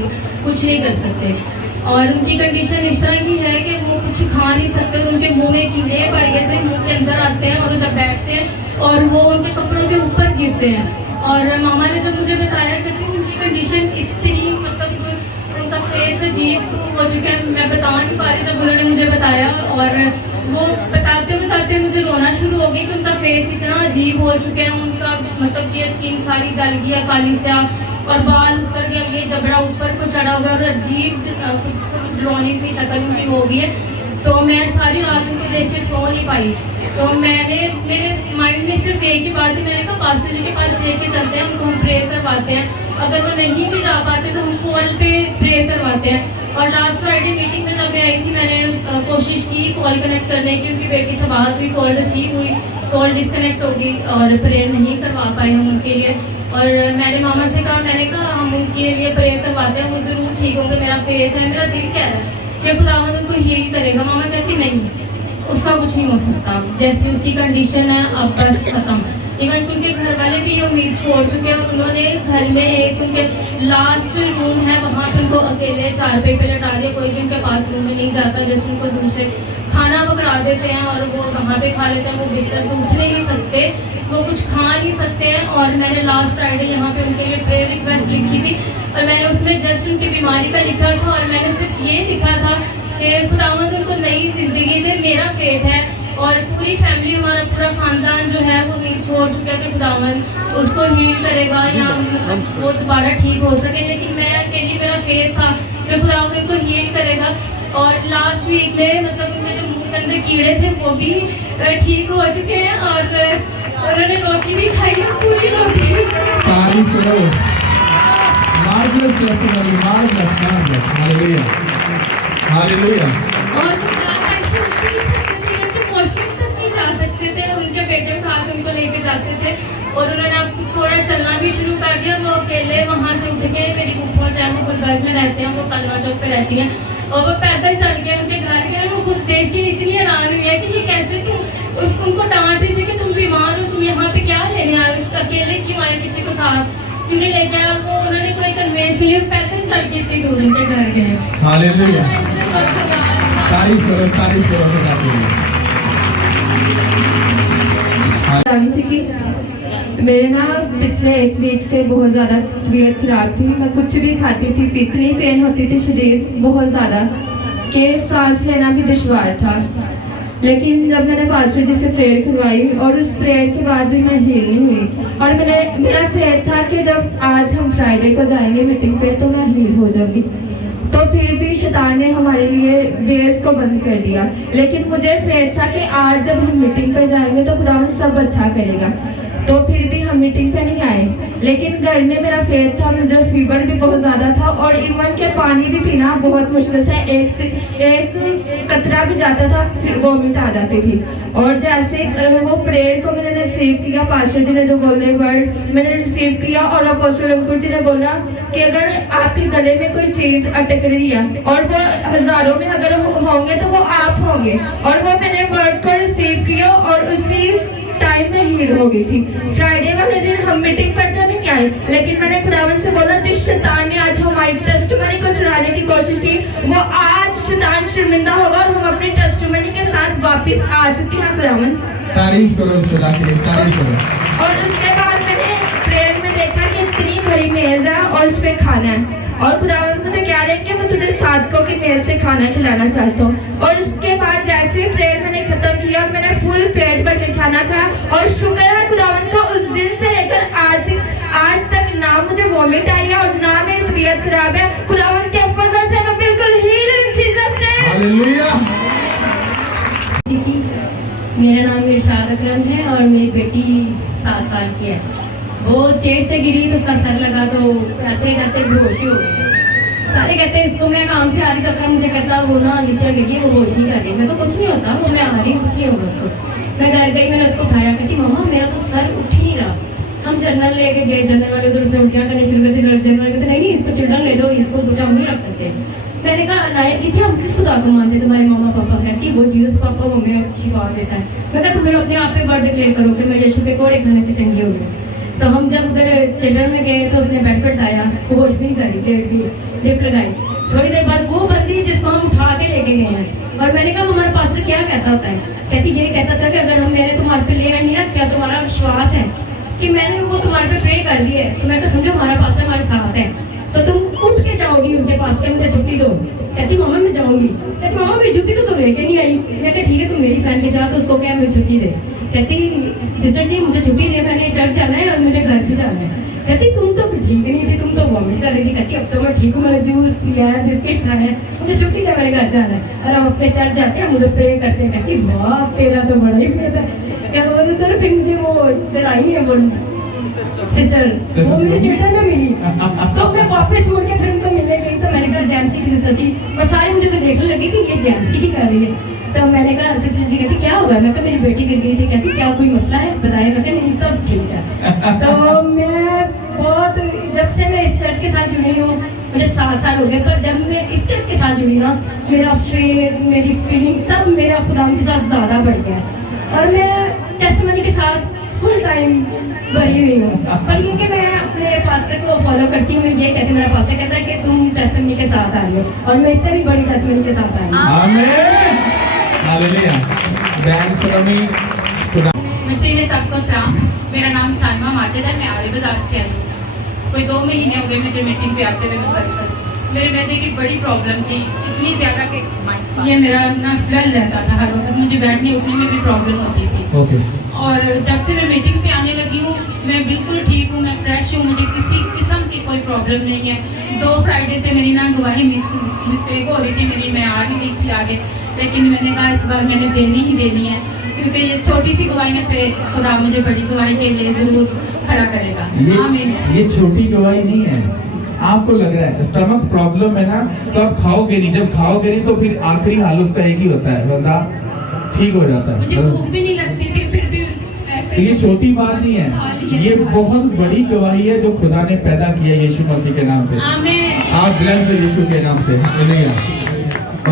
कुछ नहीं कर सकते। और उनकी कंडीशन इस तरह की है कि वो कुछ खा नहीं सकते और उनके मुंह में कीड़े पड़ गए थे, मुंह के अंदर आते हैं और वो जब बैठते हैं और वो उनके कपड़ों के ऊपर गिरते हैं। और मामा ने जब मुझे बताया कि उनकी कंडीशन इतनी मतलब उनका फेस अजीब हो चुका है, मैं बता नहीं पा रही जब उन्होंने मुझे बताया। और वो बताते बताते मुझे रोना शुरू हो गई कि उनका फेस इतना अजीब हो चुका है, उनका मतलब ये स्किन सारी जल गई है, काली सा, और बाल उतर गया, ये जबड़ा ऊपर को चढ़ा हुआ है और अजीब ड्रोनी सी शक्ल उनकी हो गई है। तो मैं सारी रात उनको देख के सो नहीं पाई। तो मैंने मेरे माइंड में सिर्फ एक ही बात थी, मैंने कहा पास्टर जी के पास लेके चलते हैं, उनको हम प्रेयर करवाते हैं, अगर वो नहीं भी जा पाते तो हम कॉल पे प्रेयर करवाते हैं। और लास्ट फ्राइडे मीटिंग में जब मैं आई थी, मैंने कोशिश की कॉल कनेक्ट करने की, उनकी बेटी से बात हुई, कॉल रिसीव हुई, कॉल डिस्कनेक्ट होगी और प्रेयर नहीं करवा पाए हम उनके लिए। और मैंने मामा से कहा, मैंने कहा हम उनके लिए प्रेयर करवाते हैं, वो ज़रूर ठीक होंगे, मेरा फेथ है, मेरा दिल कह रहा है कि खुदावंद उनको हील करेगा। मामा कहती नहीं, उसका कुछ नहीं हो सकता, जैसी उसकी कंडीशन है अब बस ख़त्म। इवन उनके घर वाले भी ये उम्मीद छोड़ चुके हैं और उन्होंने घर में एक उनके लास्ट रूम है, वहाँ पे उनको अकेले 4 पे लेटा दिया, कोई भी उनके पास रूम में नहीं जाता, जैसे उनको दूर से खाना पकड़ा देते हैं और वो वहाँ पे खा लेते हैं, वो बिस्तर से उठ नहीं सकते, वो कुछ खा नहीं सकते हैं। और मैंने लास्ट फ्राइडे यहाँ पे उनके लिए प्रेयर रिक्वेस्ट लिखी थी और मैंने उसमें जस्ट उनकी बीमारी का लिखा था और मैंने सिर्फ ये लिखा था कि खुदावंद उनको नई ज़िंदगी दे, मेरा फेथ है। और पूरी फैमिली, हमारा पूरा ख़ानदान जो है वो उम्मीद छोड़ चुका है कि खुदावंद उसको हील करेगा या वो दोबारा ठीक हो सके, लेकिन मैं अकेली, मेरा फेथ था कि खुदावंद उनको हील करेगा। और लास्ट वीक में मतलब उनके जो मुँह के अंदर कीड़े थे वो भी ठीक हो चुके हैं और उन्होंने रोटी भी खाई है, पूरी रोटी भी तारीफ करो। Marvellous testimony, marvellous, marvellous, hallelujah, hallelujah. और वो ज़्यादा ऐसे उठ नहीं सकते थे, उनके वॉशरूम तक नहीं जा सकते थे, उनके बेटे उठा के उनको लेके जाते थे और उन्होंने अब थोड़ा चलना भी शुरू कर दिया। वो अकेले वहाँ से उठ के, मेरी बुआ चाहे वो गुलबर्ग में रहते हैं, वो कलवा चौक पे रहती हैं, और वो पैदल चल गए उनके घर गए। वो खुद देख के इतनी हैरान हुई है कि ये कैसे तुम उनको डांट रही थी कि तुम बीमार हो, तुम यहाँ पे क्या लेने आए, अकेले क्यों आए, किसी को साथ क्यों नहीं लेके आए। वो उन्होंने कोई कन्वेंस लिए पैदल चल के इतनी दूर उनके घर गए। हालेलुया, तारीफ करो, तारीफ करो खुदा की। मेरे ना पिछले 1 वीक से बहुत ज़्यादा तबीयत ख़राब थी, मैं कुछ भी खाती थी, इतनी पेन होती थी शरीर बहुत ज़्यादा कि सांस लेना भी दुश्वार था। लेकिन जब मैंने पास्टर जी से प्रेयर करवाई और उस प्रेयर के बाद भी मैं हील नहीं हुई और मेरा फेथ था कि जब आज हम फ्राइडे को जाएंगे मीटिंग पे तो मैं हील हो जाऊंगी। तो फिर भी शैतान ने हमारे लिए वेस को बंद कर दिया, लेकिन मुझे फेथ था कि आज जब हम मीटिंग पे जाएंगे तो खुदा सब अच्छा करेगा। तो फिर भी हम मीटिंग पे नहीं आए, लेकिन घर में मेरा फेथ था, मुझे फीवर भी बहुत ज़्यादा था और इवन के पानी भी पीना बहुत मुश्किल था, एक कतरा भी जाता था फिर वोमिट आ जाती थी। और जैसे वो प्रेयर को मैंने रिसीव किया, पास्टर जी ने जो बोले वर्ड मैंने रिसीव किया और अपोस्टल अंकुर जी ने बोला कि अगर आपके गले में कोई चीज़ अटक रही है और वो हजारों में अगर होंगे तो वो आप होंगे, और वो मैंने वर्ड को रिसीव किया और उसी टाइम में हील हो गई थी। फ्राइडे वाले दिन हम मीटिंग पर तो नहीं आए, लेकिन मैंने खुदावन से बोला जिस शैतान ने आज हमारी टेस्टमनी को चुराने की कोशिश की वो आज शैतान शर्मिंदा होगा और हम अपनी टेस्टमनी के साथ वापस आ चुके हैं खुदावन। तारीफ करो उस खुदा की, तारीफ करो। और उसके बाद मैंने प्रेयर में देखा कि इतनी बड़ी मेज है और उस पे खाना है, और खुदावन मुझे कह रहे हैं कि मैं तुझे सादकों की मेज से खाना खिलाना चाहता हूँ। और उसके बाद जैसे प्रेयर मैंने खत्म किया, मैंने फुल पेट भर के खाना खाया और शुक्र है खुदावन का उस दिन से लेकर आज तक ना मुझे वॉमिट आई है और ना मेरी तबीयत खराब है। खुदावन के फजल से मैं बिल्कुल heal in Jesus name. Hallelujah. मेरा नाम इरशाद अकरम है और मेरी बेटी 7 साल की है। वो चेयर से गिरी तो उसका सर लगा तो ऐसे जैसे बेहोशी हो गई। सारे कहते हैं इसको, मैं काम से आ रही तो मुझे कहता वो ना नीचे गिर गई, वो होश नहीं कर रही। मैं तो कुछ नहीं होता, वो मैं आ रही हूँ, कुछ नहीं होगा उसको। मैं घर गई, मैंने उसको उठाया, कहती मम्मा मेरा तो सर उठ ही नहीं रहा। हम जनरल लेके गए, जनरल वाले उधर से उल्टियाँ करने शुरू कर दी। जनरल कहते नहीं इसको चिल्ड्रन ले दो, इसको बचाव नहीं रख सकते। मैंने कहा नहीं, इसे हम किस खुदा को मानते, तुम्हारे मामा पापा। कहती वो जीसस पापा वो हमें शिफा देता है। मैं कहा तुम मेरे अपने आप पे वर्ड डिक्लेयर करो कि मैं यीशु के कोड़े खाने से चंगी हो गई। तो हम जब उधर चिल्ड्रन में गए तो उसने बेड पर उठाया, वो होश भी नहीं करी, प्लेट भी ड्रिप लगाई। थोड़ी देर बाद वो बंदी जिसको हम उठा के लेके गए हैं, और मैंने कहा हमारा पास्टर क्या कहता होता है, कहती ये कहता था कि अगर हम मैंने तुम्हारे पे लेयर नहीं रखा, तुम्हारा विश्वास है कि मैंने वो तुम्हारे पे प्रे कर दी है, तो मैं तो समझो हमारा पास्टर हमारे साथ है, तो तुम उठ के जाओगी उनके पास के मुझे छुट्टी दो। कहती मामा मैं जाऊंगी। कहती मामा मेरी जूती तो लेके नहीं आई। मैं कहा ठीक है तुम मेरी पहन के जा, तो उसको क्या मुझे छुट्टी दे। कहती सिस्टर जी मुझे छुट्टी दे, मैंने चर्च जाना है और मेरे घर भी जाना है। कहती तुम तो ठीक नहीं थी, तुम तो वॉमिट कर रही थी। कहती अब तो मैं ठीक हूँ, मैंने जूस पिया है, बिस्किट खाए हैं, मुझे छुट्टी दे, मेरे घर जाना है। और हम अपने चर्च जाते हैं, मुझे प्रे करते हैं। कहती वाह तेरा तो बड़ा ही फेथ है। क्या वो उधर फिर मुझे वो फिर आई है बोली सिस्टर, वो मुझे चिल्ड्रन में मिली, तो मैं वापस मुड़ के फिर उनको मिलने गई। तो मैंने कहा जैमसी की सिस्टर जी, और सारे मुझे तो देखने लगे कि ये जैमसी की कर रही है। तो मैंने कहा सिस्टर जी, कहती क्या होगा। मैं कहा मेरी बेटी गिर गई थी। कहती क्या कोई मसला है बताए। मैं कहा नहीं सब ठीक है। तो मैं बहुत, जब से मैं इस चर्च के साथ जुड़ी हूँ मुझे 7 साल हो गए, पर जब मैं इस चर्च के साथ जुड़ी ना मेरा फेथ, मेरी फीलिंग सब मेरा खुदा के साथ ज़्यादा बढ़ गया, और मैं टेस्टमनी के साथ फुल टाइम भरी हुई हूँ। पर ये कि मैं अपने पास्टर को फॉलो करती हूँ, मैं ये कहती हूँ, मेरा पास्टर कहता है कि तुम टेस्टमनी के साथ आ रही हो, और मैं इससे भी बड़ी टेस्टमनी के साथ आई हूँ। आमीन। हालेलुया। बैंक सलामी खुदा। मसीह में सबको सलाम। मेरा नाम सालमा माजिद है, मैं आले बाजार से आई हूँ। कोई 2 महीने हो गए मुझे मीटिंग पे आते हुए। मुसलसल मेरे मैदे की बड़ी प्रॉब्लम थी, इतनी ज़्यादा कि ये मेरा ना स्वेल रहता था, हर वक्त मुझे बैठने उठने में भी प्रॉब्लम होती थी। और जब से मैं मीटिंग पे आने लगी हूँ मैं बिल्कुल ठीक हूँ, मैं फ्रेश हूँ, मुझे किसी किस्म की कोई प्रॉब्लम नहीं है। 2 फ्राइडे से मेरी ना गवाही मिस्टेक हो रही थी मेरी, मैं आ नहीं थी आगे, लेकिन मैंने कहा इस बार मैंने देनी ही देनी है, क्योंकि ये छोटी सी गवाही से खुदा मुझे बड़ी गवाही के लिए ज़रूर खड़ा करेगा। ये छोटी गवाही नहीं है। आपको लग रहा है स्टमक प्रॉब्लम है ना, तो आप खाओगे नहीं, जब खाओगे नहीं तो फिर आखिरी हाल उसका एक ही होता है, बंदा ठीक हो जाता है। मुझे भूख भी नहीं लगती थी, फिर भी ऐसे ये छोटी बात नहीं है, ये बहुत बड़ी गवाही है जो खुदा ने पैदा किया यीशु मसीह के नाम पे। आमीन। आप ब्लेस्ड हो यीशु के नाम से। हालेलुया।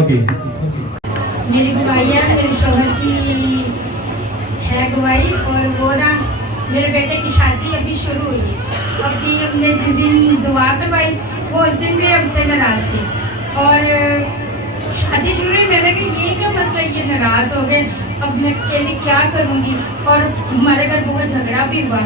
ओके। मेरी गवाही है, मेरे शोहर की है गवाही, और वो ना मेरे बेटे की शादी अभी शुरू हुई है। अभी हमने जिस दिन दुआ करवाई वो उस दिन भी हमसे नाराज थे, और शादी शुरू हुई, मैंने कहा ये क्या मसला, ये नाराज हो गए, अब मैं अकेली क्या करूँगी। और हमारे घर बहुत झगड़ा भी हुआ,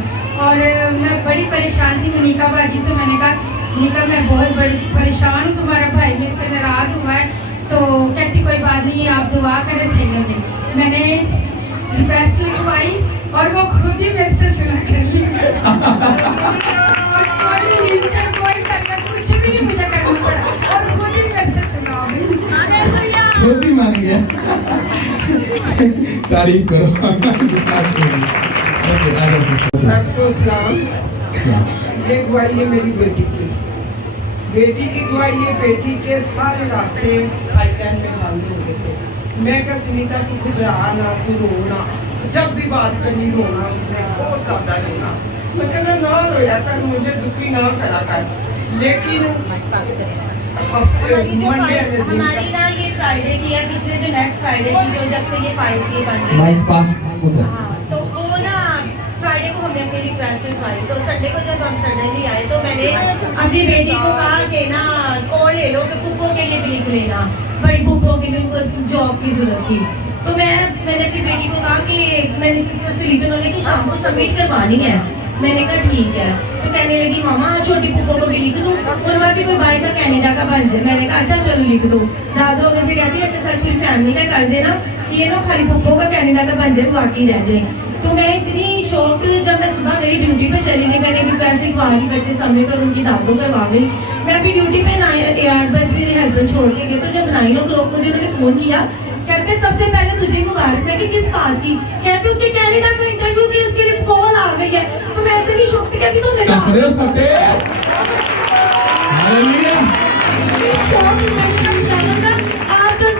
और मैं बड़ी परेशान थी। मनिका बाजी से मैंने कहा निका मैं बहुत बड़ी परेशान हूँ, तुम्हारा भाई मेरे से नाराज़ हुआ है। तो कहती कोई बात नहीं, आप दुआ करें सही हो जाए। मैंने रिक्वेस्ट लिखवाई और वो खुद ही मेरे से सुना कर ली। और कोई करना कुछ भी नहीं मुझे करना पड़ा, और खुद ही मेरे से सुना, खुद ही मान गया। तारीफ करो। सबको सलाम। ये गवाही है मेरी बेटी की। बेटी की गवाही है, बेटी के सारे रास्ते पाइपलाइन में बंद हो गए थे। मैं कहा सुनीता तू घबरा ना, तू रोना, जब भी बात करनी रोना, उसने बहुत ज्यादा रोना। मैं कहना ना रोया कर, मुझे दुखी ना करा कर। लेकिन हफ्ते मंडे हमारी ना ये फ्राइडे की है, पिछले जो नेक्स्ट फ्राइडे की, जो जब से ये फाइल्स ये बन रही है। माइक पास उधर। हाँ, तो वो ना फ्राइडे को हमने अपनी रिक्वेस्ट लिखवाई, तो संडे को जब हम सडनली आए तो मैंने अपनी बेटी को कहा कि ना और ले लो कि पुप्पो के लिए भी लिख लेना, बड़ी पुप्पो के लिए उनको जॉब की जरूरत थी। तो मैंने अपनी बेटी को कहा कि मैंने इस तरह से लिख, उन्होंने कि शाम को सबमिट करवानी है। मैंने कहा ठीक है। तो कहने लगी मामा छोटी पुप्पो को भी लिख दूँ, उनका भी कोई बाहर का कनाडा का बन जाए। मैंने कहा अच्छा चलो लिख दो। रात हो गए से कहती है अच्छा सर पूरी फैमिली का कर देना, ये ना खाली पुप्पो का कनाडा का बन जाए, बाकी रह जाए। तो मैं इतनी शौक, जब मैं सुबह गई ड्यूटी पे चली गई, मैंने रिक्वेस्ट लिखवा दी बच्चे सामने पर, उनकी दादों करवा गई। मैं अभी ड्यूटी पे 8 बजे मेरे हस्बैंड छोड़ के गए, तो जब 9 o'clock मुझे उन्होंने फोन किया, कहते सबसे पहले तुझे मुबारक। मैं कि किस बात की? कहते उसके कनाडा का इंटरव्यू की, उसके लिए कॉल आ गई है। तो मैं इतनी शौक थी कि तुमने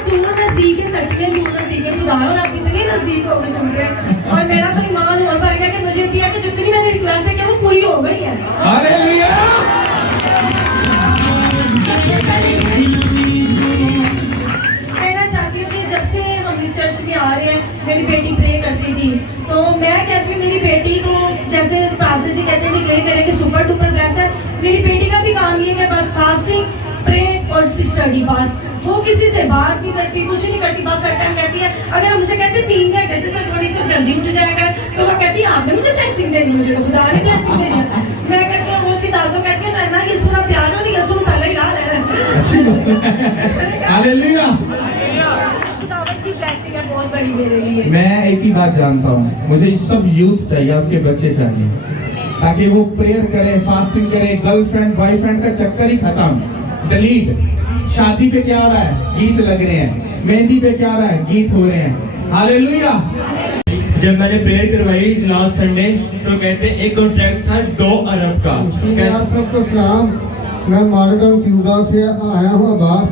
दूर नजदीक है, सच में दूर नजदीक है, खुदा और आप इतने नजदीक हो गए सुन रहे। और मेरा तो ईमान और बढ़ गया कि मुझे भी है कि जितनी मैंने रिक्वेस्ट है कि वो पूरी हो गई है। मैं चाहती हूँ कि जब से हम रिसर्च में आ रहे हैं, मेरी बेटी प्रे करती थी, तो मैं कहती हूँ मेरी बेटी को, जैसे पास्टर जी कहते हैं डिक्लेयर करें कि सुपर डुपर ब्लेस्ड है, मेरी बेटी का भी काम ये है बस फास्टिंग, प्रे और स्टडी, बस वो किसी से बात नहीं करती, कुछ नहीं करती, बस हर टाइम कहती है। अगर हम उसे कहते 3 घंटे से तो थोड़ी सी जल्दी उठ जाया कर, तो वो कहती है आपने मुझे ब्लेसिंग दे दी, मुझे तो खुदा ने ब्लेसिंग दे दिया। मैं कहती हूँ वो सीधा तो कहती है ना ये सुना प्यार हो नहीं, ये सुन ताला ही रहा हालेलुया। खुदावंद की ब्लेसिंग है बहुत बड़ी मेरे लिए। मैं एक ही बात जानता हूँ, मुझे सब यूथ चाहिए, आपके बच्चे चाहिए, ताकि वो प्रेयर करें, फास्टिंग करें, गर्लफ्रेंड बॉयफ्रेंड का चक्कर ही खत्म, डिलीट। शादी पे क्या हो रहा है? गीत लग रहे हैं। मेहंदी पे क्या हो रहा है? गीत हो रहे हैं। हालेलुया। जब मैंने प्रेयर करवाई लास्ट संडे, तो कहते एक कॉन्ट्रैक्ट था 2 अरब का। आप सबको सलाम। मैं मार्गन क्यूबा से आया हूँ अब्बास,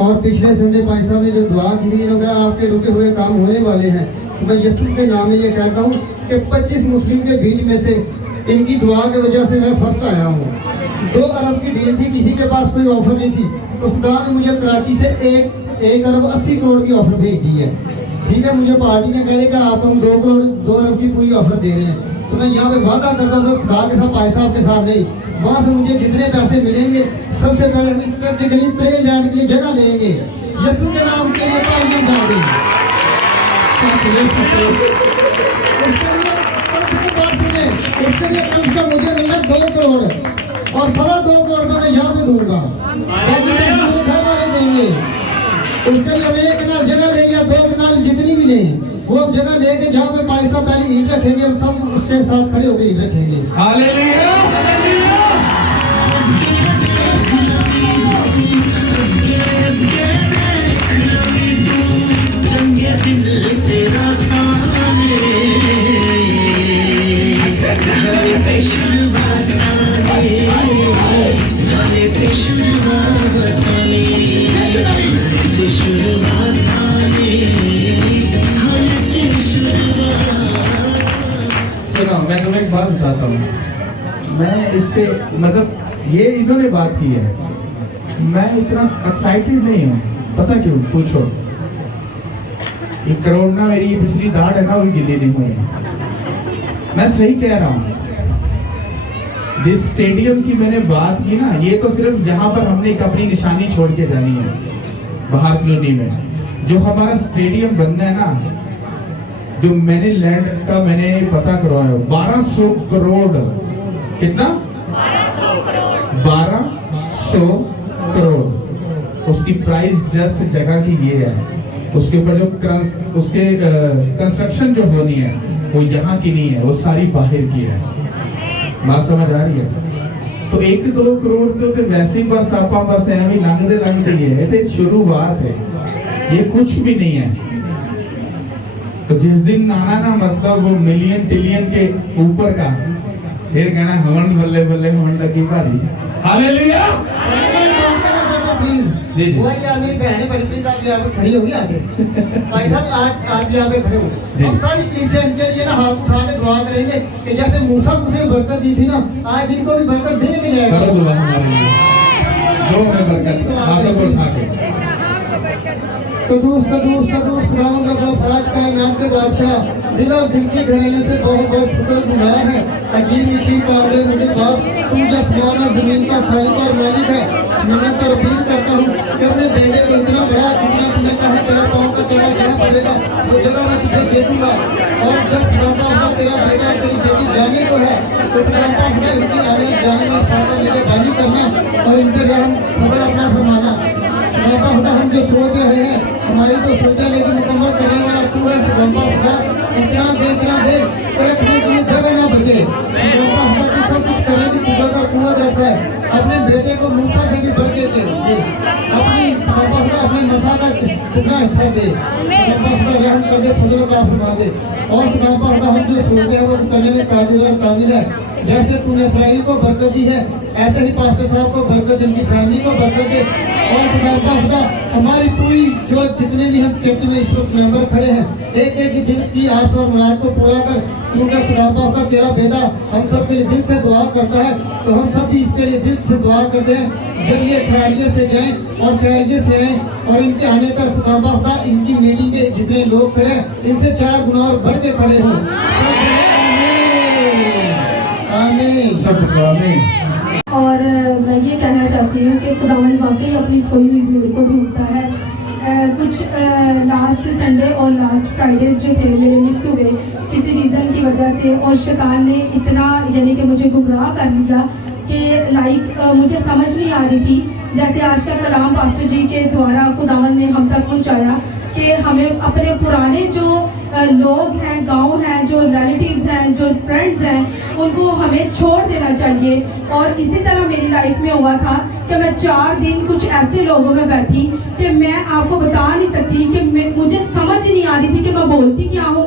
और पिछले संडे भाई साहब ने जो दुआ की थी, इन्होंने कहा आपके रुके हुए काम होने वाले हैं। तो मैं यीशु के नाम में ये कहता हूँ कि 25 मुस्लिम के बीच में से इनकी दुआ की वजह से मैं फर्स्ट आया हूँ। 2 अरब की डील थी, किसी के पास कोई ऑफर नहीं थी, तो खुदा ने मुझे कराची से 1 अरब 80 करोड़ की ऑफर भेज दी है। ठीक है, मुझे पार्टी ने कह दिया आपको हम 2 अरब की पूरी ऑफर दे रहे हैं। तो मैं यहाँ पे वादा करता हूँ खुदा के साथ, भाई साहब के साथ नहीं, वहाँ से मुझे जितने पैसे मिलेंगे सबसे पहले हम चर्च के लिए प्रेयर लैंड के लिए जगह लेंगे, यीशु के नाम के लिए तालियां बजा देंगे। उसके लिए कम से कम मुझे मिलना 2 करोड़, और 2.25 करोड़ का मैं यहाँ पे दूंगा, घर वाले देंगे। उसके लिए हम 1 कनाल जगह लें या 2 कनाल जितनी भी लें, वो हम जगह लेके जहाँ पे भाई साहब पहले ईंट रखेंगे, हम सब उसके साथ खड़े होकर ईंट रखेंगे। हालेलुया। सुनो, मैं तुम्हें एक बात बताता हूँ, मैं इससे मतलब ये इन्होंने बात की है, मैं इतना एक्साइटेड नहीं हूँ। पता क्यों? पूछो। 1 करोड़ ना मेरी ये पिछली दाढ़ है ना, वो गिली नहीं हुई। मैं सही कह रहा हूँ। जिस स्टेडियम की मैंने बात की ना, ये तो सिर्फ जहाँ पर हमने एक अपनी निशानी छोड़ के जानी है, बाहर कॉलोनी में जो हमारा स्टेडियम बनना है ना, जो मैंने लैंड का मैंने पता करवाया 1200 करोड़। कितना? 1200 करोड़। उसकी प्राइस जस्ट जगह की ये है, उसके ऊपर जो उसके कंस्ट्रक्शन जो होनी है वो यहाँ की नहीं है, वो सारी बाहर की है। बात समझ आ रही है? तो 1-2 करोड़ तो वैसे ही बस आपा बस एवं लंघते ही है, शुरुआत है, ये कुछ भी नहीं है। तो जिस दिन नाना ना मतलब वो मिलियन टिलियन के ऊपर का फिर कहना हवन बल्ले बल्ले हवन लगी भारी। हालेलुया। प्लीज वो क्या मेरी बहन है, बड़ी प्लीज आप यहाँ पे खड़ी होगी आगे। भाई साहब आज आप यहाँ पे खड़े हो, हम सारी चीजें इनके लिए ना हाथ उठा के दुआ करेंगे कि जैसे मूसा को उसने बरकत दी थी ना, आज इनको भी बरकत दे के जाएगा। करो दुआ हमारे लिए, दो में बरकत हाथों को उठा के। कदूस खुदावंद रब्बुल फराज कायनात के बादशाह, दिल और दिल की गहराइयों से बहुत बहुत शुक्रगुजार है। अजीब शीर कादर मुझे बाप, तू जसमान और जमीन का खालिक और मालिक है। मिन्नत और अपील करता हूँ कि अपने बेटे को इतना बड़ा सुनना तुमने कहा तेरा पाँव का तोड़ा जहाँ पड़ेगा वो जगह मैं तुझे दे दूंगा। और जब खुदा तेरा बेटा तेरी बेटी जाने को है तो खुदा इनकी आने जाने में फायदा मेरे बानी करना और इनके रहम फजल अपना फरमाना। खुदा हम जो सोच रहे हैं हमारी तो सोचा लेकिन मुकम्मल करने वाला तू है। खुदा इतना दे रखने के लिए जगह ना बचे। खुदा तू सब कुछ करने की कुदरत और कुव्वत रखता है। अपने बेटे को मूसा से भी बढ़ के दे, अपने मसा का कितना हिस्सा दे। खुदा रहम कर दे, फजल अता फरमा दे। और खुदा हम जो सोचते हैं वो करने में कादिर और कामिल है। जैसे तूने इसराइल को बरकत दी है ऐसे ही पास्टर साहब को बरकत, जिनकी फैमिली को बरकत दे। और खुदा हमारी पूरी जो जितने भी हम चर्च में इस वक्त मेंबर खड़े हैं, एक एक दिल की आस और मुराद को पूरा कर। क्योंकि खुदा तेरा बेटा हम सब के लिए दिल से दुआ करता है, तो हम सब भी इसके लिए दिल से दुआ करते हैं जब ये खैरियत से जाएं और खैरियत से आएँ। और इनके आने तक खुदा इनकी मीटिंग के जितने लोग खड़े हैं इनसे 4 गुना और बढ़ के खड़े हों। आमीन, सब आमीन। और मैं ये कहना चाहती हूँ कि खुदावंद वाकई अपनी खोई हुई भीड़ को ढूंढता है। कुछ लास्ट संडे और लास्ट फ्राइडेज जो थे मेरे मिस हुए किसी रीज़न की वजह से, और शैतान ने इतना यानी कि मुझे गुमराह कर लिया कि मुझे समझ नहीं आ रही थी। जैसे आज का कलाम पास्टर जी के द्वारा खुदावंद ने हम तक पहुँचाया कि हमें अपने पुराने जो लोग हैं, गांव हैं, जो रिलेटिव्स हैं, जो फ्रेंड्स हैं, उनको हमें छोड़ देना चाहिए। और इसी तरह मेरी लाइफ में हुआ था कि मैं 4 दिन कुछ ऐसे लोगों में बैठी कि मैं आपको बता नहीं सकती कि मुझे समझ नहीं आ रही थी कि मैं बोलती क्या हूँ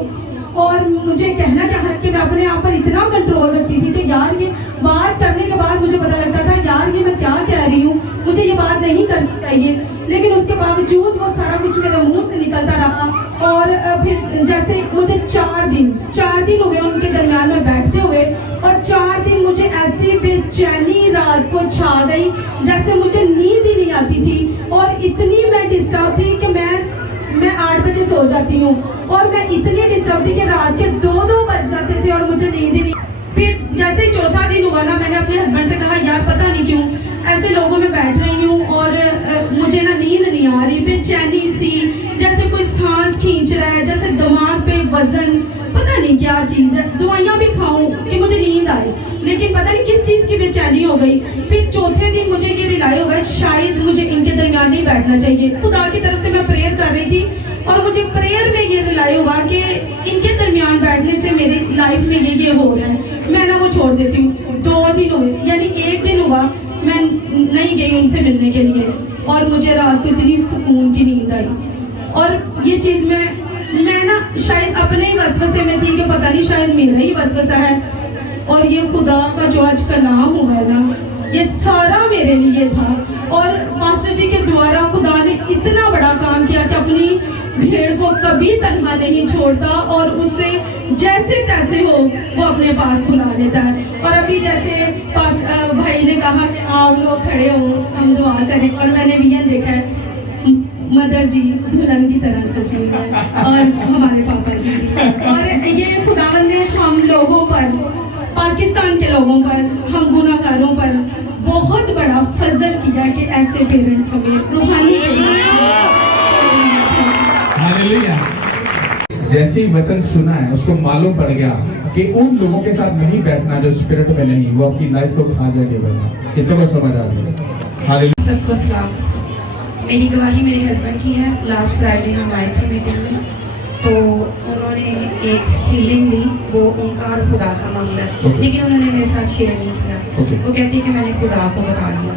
और मुझे कहना क्या है। कि मैं अपने आप पर इतना कंट्रोल रखती थी कि यार ये बात करने के बाद मुझे पता लगता था यार ये मैं क्या कह रही हूँ, मुझे ये बात नहीं करनी चाहिए। लेकिन उसके बावजूद वो सारा कुछ मेरे मुंह से निकलता रहा। और फिर जैसे मुझे 4 दिन हो गए उनके दरमियान में बैठते हुए, और 4 दिन मुझे ऐसी बेचैनी रात को छा गई जैसे मुझे नींद ही नहीं आती थी। और इतनी मैं डिस्टर्ब थी कि मैं 8 बजे सो जाती हूँ, और मैं इतनी डिस्टर्ब थी कि रात के 2 बज जाते थे और मुझे नींद ही नहीं। फिर जैसे ही 4था दिन हुआ ना, मैंने अपने हस्बैंड से कहा यार पता नहीं क्यों ऐसे लोगों में बैठ रही हूँ और मुझे ना नींद नहीं आ रही, बेचैनी सी, जैसे कोई सांस खींच रहा है, जैसे दिमाग पे वजन, पता नहीं क्या चीज़ है। दवाइयाँ भी खाऊं कि मुझे नींद आए, लेकिन पता नहीं किस चीज़ की बेचैनी हो गई। फिर 4थे दिन मुझे ये रिलाई हो गया शायद मुझे इनके दरमियान नहीं बैठना चाहिए। खुदा की तरफ से मैं प्रेयर कर रही थी और मुझे प्रेयर में ये रिलाई हुआ कि इनके दरमियान बैठने से मेरी लाइफ में ये हो रहा है, मैं ना वो छोड़ देती हूँ। 2 दिन हुए, यानी 1 दिन हुआ मैं नहीं गई उनसे मिलने के लिए, और मुझे रात को इतनी सुकून की नींद आई। और ये चीज़ मैं ना शायद अपने ही वसवसे में थी कि पता नहीं शायद मेरा ही वसवसा है। और ये खुदा का जो आज कलाम हुआ है ना, ये सारा मेरे लिए था। और पास्टर जी के द्वारा खुदा ने इतना बड़ा काम किया कि अपनी भीड़ को कभी तन्हा नहीं छोड़ता और उससे जैसे तैसे हो वो अपने पास बुला लेता है। और अभी जैसे पास्टर भाई ने कहा कि आप लोग खड़े हो हम दुआ करें, और मैंने विजन देखा है मदर जी दुल्हन की तरह सजी हुई है और हमारे पापा जी भी। और ये खुदावन ने हम लोगों पर, पाकिस्तान के लोगों पर, हम गुनाहगारों पर बहुत बड़ा फजल किया कि ऐसे पेरेंट्स हमें रूहानी जैसे ही वचन सुना है उसको मालूम पड़ गया कि उन लोगों के साथ नहीं बैठना जो स्पिरिट में नहीं, वो अपनी लाइफ को खा जाएगा। कितनों को समझ आ गया? सबको सलाम। मेरी गवाही मेरे हस्बैंड की है। लास्ट फ्राइडे हम आए थे मीटिंग में, तो उन्होंने एक हीलिंग ली, वो उनका और खुदा का मामला है, लेकिन उन्होंने मेरे साथ शेयर नहीं किया। वो कहती है कि मैंने खुदा को बता दिया,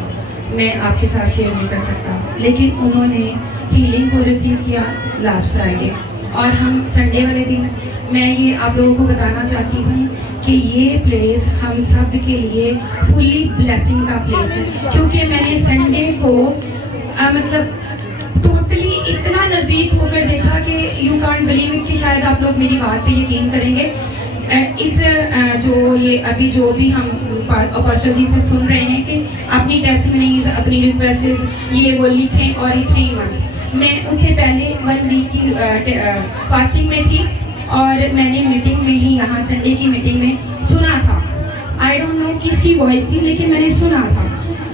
मैं आपके साथ शेयर नहीं कर सकता। लेकिन उन्होंने हीलिंग को रिसीव किया लास्ट फ्राइडे। और हम संडे वाले दिन, मैं ये आप लोगों को बताना चाहती हूँ कि ये प्लेस हम सब के लिए फुली ब्लेसिंग का प्लेस है, क्योंकि मैंने संडे को मतलब टोटली इतना नज़दीक होकर देखा कि यू कांट बिलीव इट, कि शायद आप लोग मेरी बात पे यकीन करेंगे। इस जो ये अभी जो भी हम पास्टर जी से सुन रहे हैं कि अपनी टेस्टिमनीज, अपनी रिक्वेस्ट ये वो लिखें, और ये 3 मंथ्स, मैं उससे पहले 1 वीक की फास्टिंग में थी और मैंने मीटिंग में ही, यहाँ संडे की मीटिंग में सुना था। आई डोंट नो किसकी वॉइस थी, लेकिन मैंने सुना था,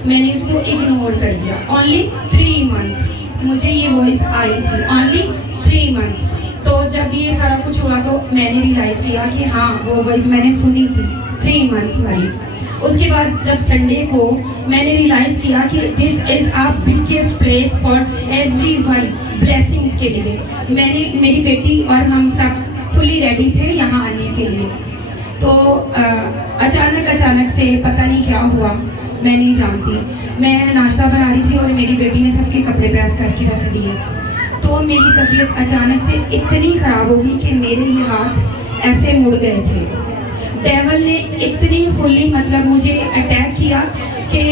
मैंने उसको इग्नोर कर दिया। ओनली 3 मंथ्स मुझे ये वॉइस आई थी, ओनली 3 मंथ्स। तो जब ये सारा कुछ हुआ तो मैंने रियलाइज़ किया कि हाँ वो वॉइस मैंने सुनी थी 3 मंथ्स वाली। उसके बाद जब संडे को मैंने रियलाइज़ किया कि this is a biggest place for everyone blessings के लिए, मैंने, मेरी बेटी और हम सब फुली रेडी थे यहाँ आने के लिए। तो अचानक से पता नहीं क्या हुआ, मैं नहीं जानती, मैं नाश्ता बना रही थी और मेरी बेटी ने सबके कपड़े प्रेस करके रख दिए। तो मेरी तबीयत अचानक से इतनी ख़राब हो गई कि मेरे ये हाथ ऐसे मुड़ गए थे। डेवल ने इतनी फुल्ली मतलब मुझे अटैक किया कि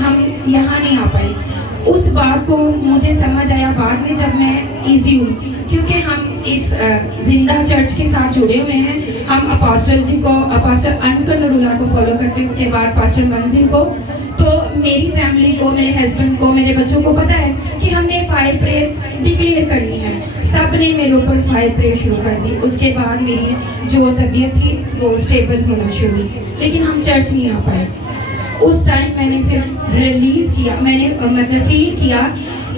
हम यहाँ नहीं आ पाए। उस बात को मुझे समझ आया बाद में जब मैं ईजी हुई, क्योंकि हम इस जिंदा चर्च के साथ जुड़े हुए हैं। हम अपोस्टल जी को, अपोस्टल अंकल नरूला को फॉलो करते हैं, उसके बाद पास्टर मंजिल को। तो मेरी फैमिली को, मेरे हस्बैंड को, मेरे बच्चों को पता है कि हमने फायर प्रेयर डिक्लेयर करनी है। सब ने मेरे ऊपर फायर प्रेयर शुरू कर दी। उसके बाद मेरी जो तबीयत थी वो स्टेबल होना शुरू हुई, लेकिन हम चर्च नहीं आ पाए। उस टाइम मैंने फिर रिलीज़ किया, मैंने मतलब फील किया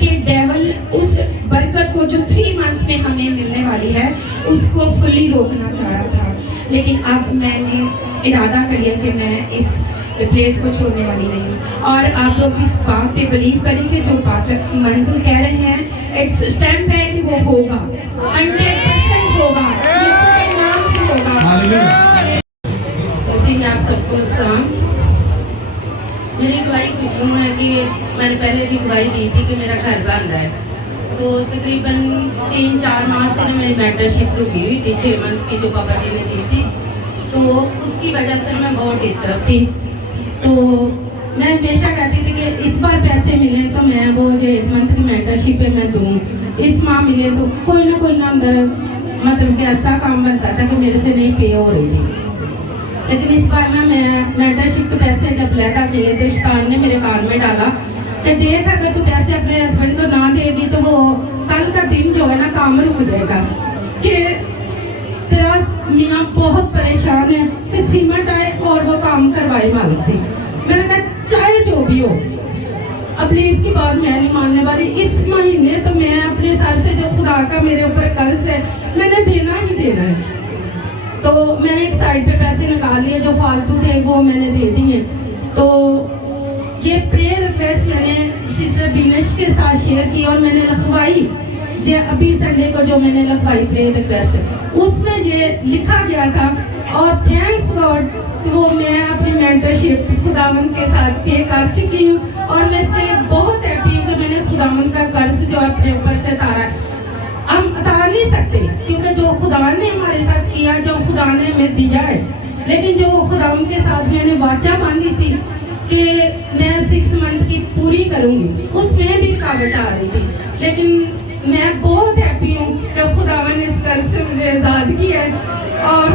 कि डेवल उस बरकत को जो 3 मंथ्स में हमें मिलने वाली है उसको फुली रोकना चाह रहा था। लेकिन अब मैंने इरादा कर लिया कि मैं इस प्लेस को छोड़ने वाली नहीं हूँ। और आप लोग इस बात पे बिलीव करें कि जो पास्टर मंजिल कह रहे हैं, इट्स स्टैम्प है कि वो होगा, 100% होगा, ये उसके नाम ही होगा। उसी में आप सबको सलाम। मेरी गवाही कुछ यूँ है कि मैंने पहले भी गवाही दी थी कि मेरा घर बन रहा है। तो तकरीबन 3-4 माह से मेरी मेंटरशिप रुकी हुई थी, 6 मंथ की जो पापा जी ने दी थी। तो उसकी वजह से मैं बहुत डिस्टर्ब थी। तो मैं हमेशा कहती थी कि इस बार पैसे मिले तो मैं वो जो 1 मंथ की मेंटरशिप पे मैं दूँ, इस माह मिले तो कोई ना अंदर मतलब कि ऐसा काम बनता था कि मेरे से नहीं पे हो रही थी। लेकिन इस बार ना मैं मेंटरशिप के पैसे जब लेता गए तो शैतान ने मेरे कान में डाला कि देख, अगर तू पैसे अपने हस्बैंड को ना देगी तो वो कल का दिन जो है ना काम रुक जाएगा, कि तेरा मियाँ बहुत परेशान है कि सीमेंट आए और वो काम करवाए मालिक से। मैंने कहा चाहे जो भी हो, अब प्लीज की बात मैं नहीं मानने वाली। इस महीने तो मैं अपने सर से जो खुदा का मेरे ऊपर कर्ज है मैंने देना ही देना है। तो मैंने एक साइड पे पैसे निकाल लिए, जो फालतू थे वो मैंने दे दिए। तो ये प्रेयर रिक्वेस्ट मैंने सिस्टर बीनश के साथ शेयर की और मैंने लिखवाई, जो अभी संडे को जो मैंने लिखवाई प्रेयर रिक्वेस्ट, उसमें ये लिखा गया था। और थैंक्स गॉड वो मैं अपनी मेंटरशिप खुदावंद के साथ पे कर चुकी हूँ और मैं इसके लिए बहुत हैप्पी हूँ कि मैंने खुदावंद का कर्ज जो अपने ऊपर से उतारा है। हम उतार नहीं सकते क्योंकि जो खुदा ने हमारे साथ किया, जो खुदा ने हमें दिया है, लेकिन जो खुदावंद के साथ मैंने वाचा बांधी सी कि मैं 6 मंथ की पूरी करूँगी, उसमें भी रुकावट आ रही थी। लेकिन मैं बहुत हैप्पी हूँ कि खुदावन ने इस कर्ज से मुझे आज़ाद किया है और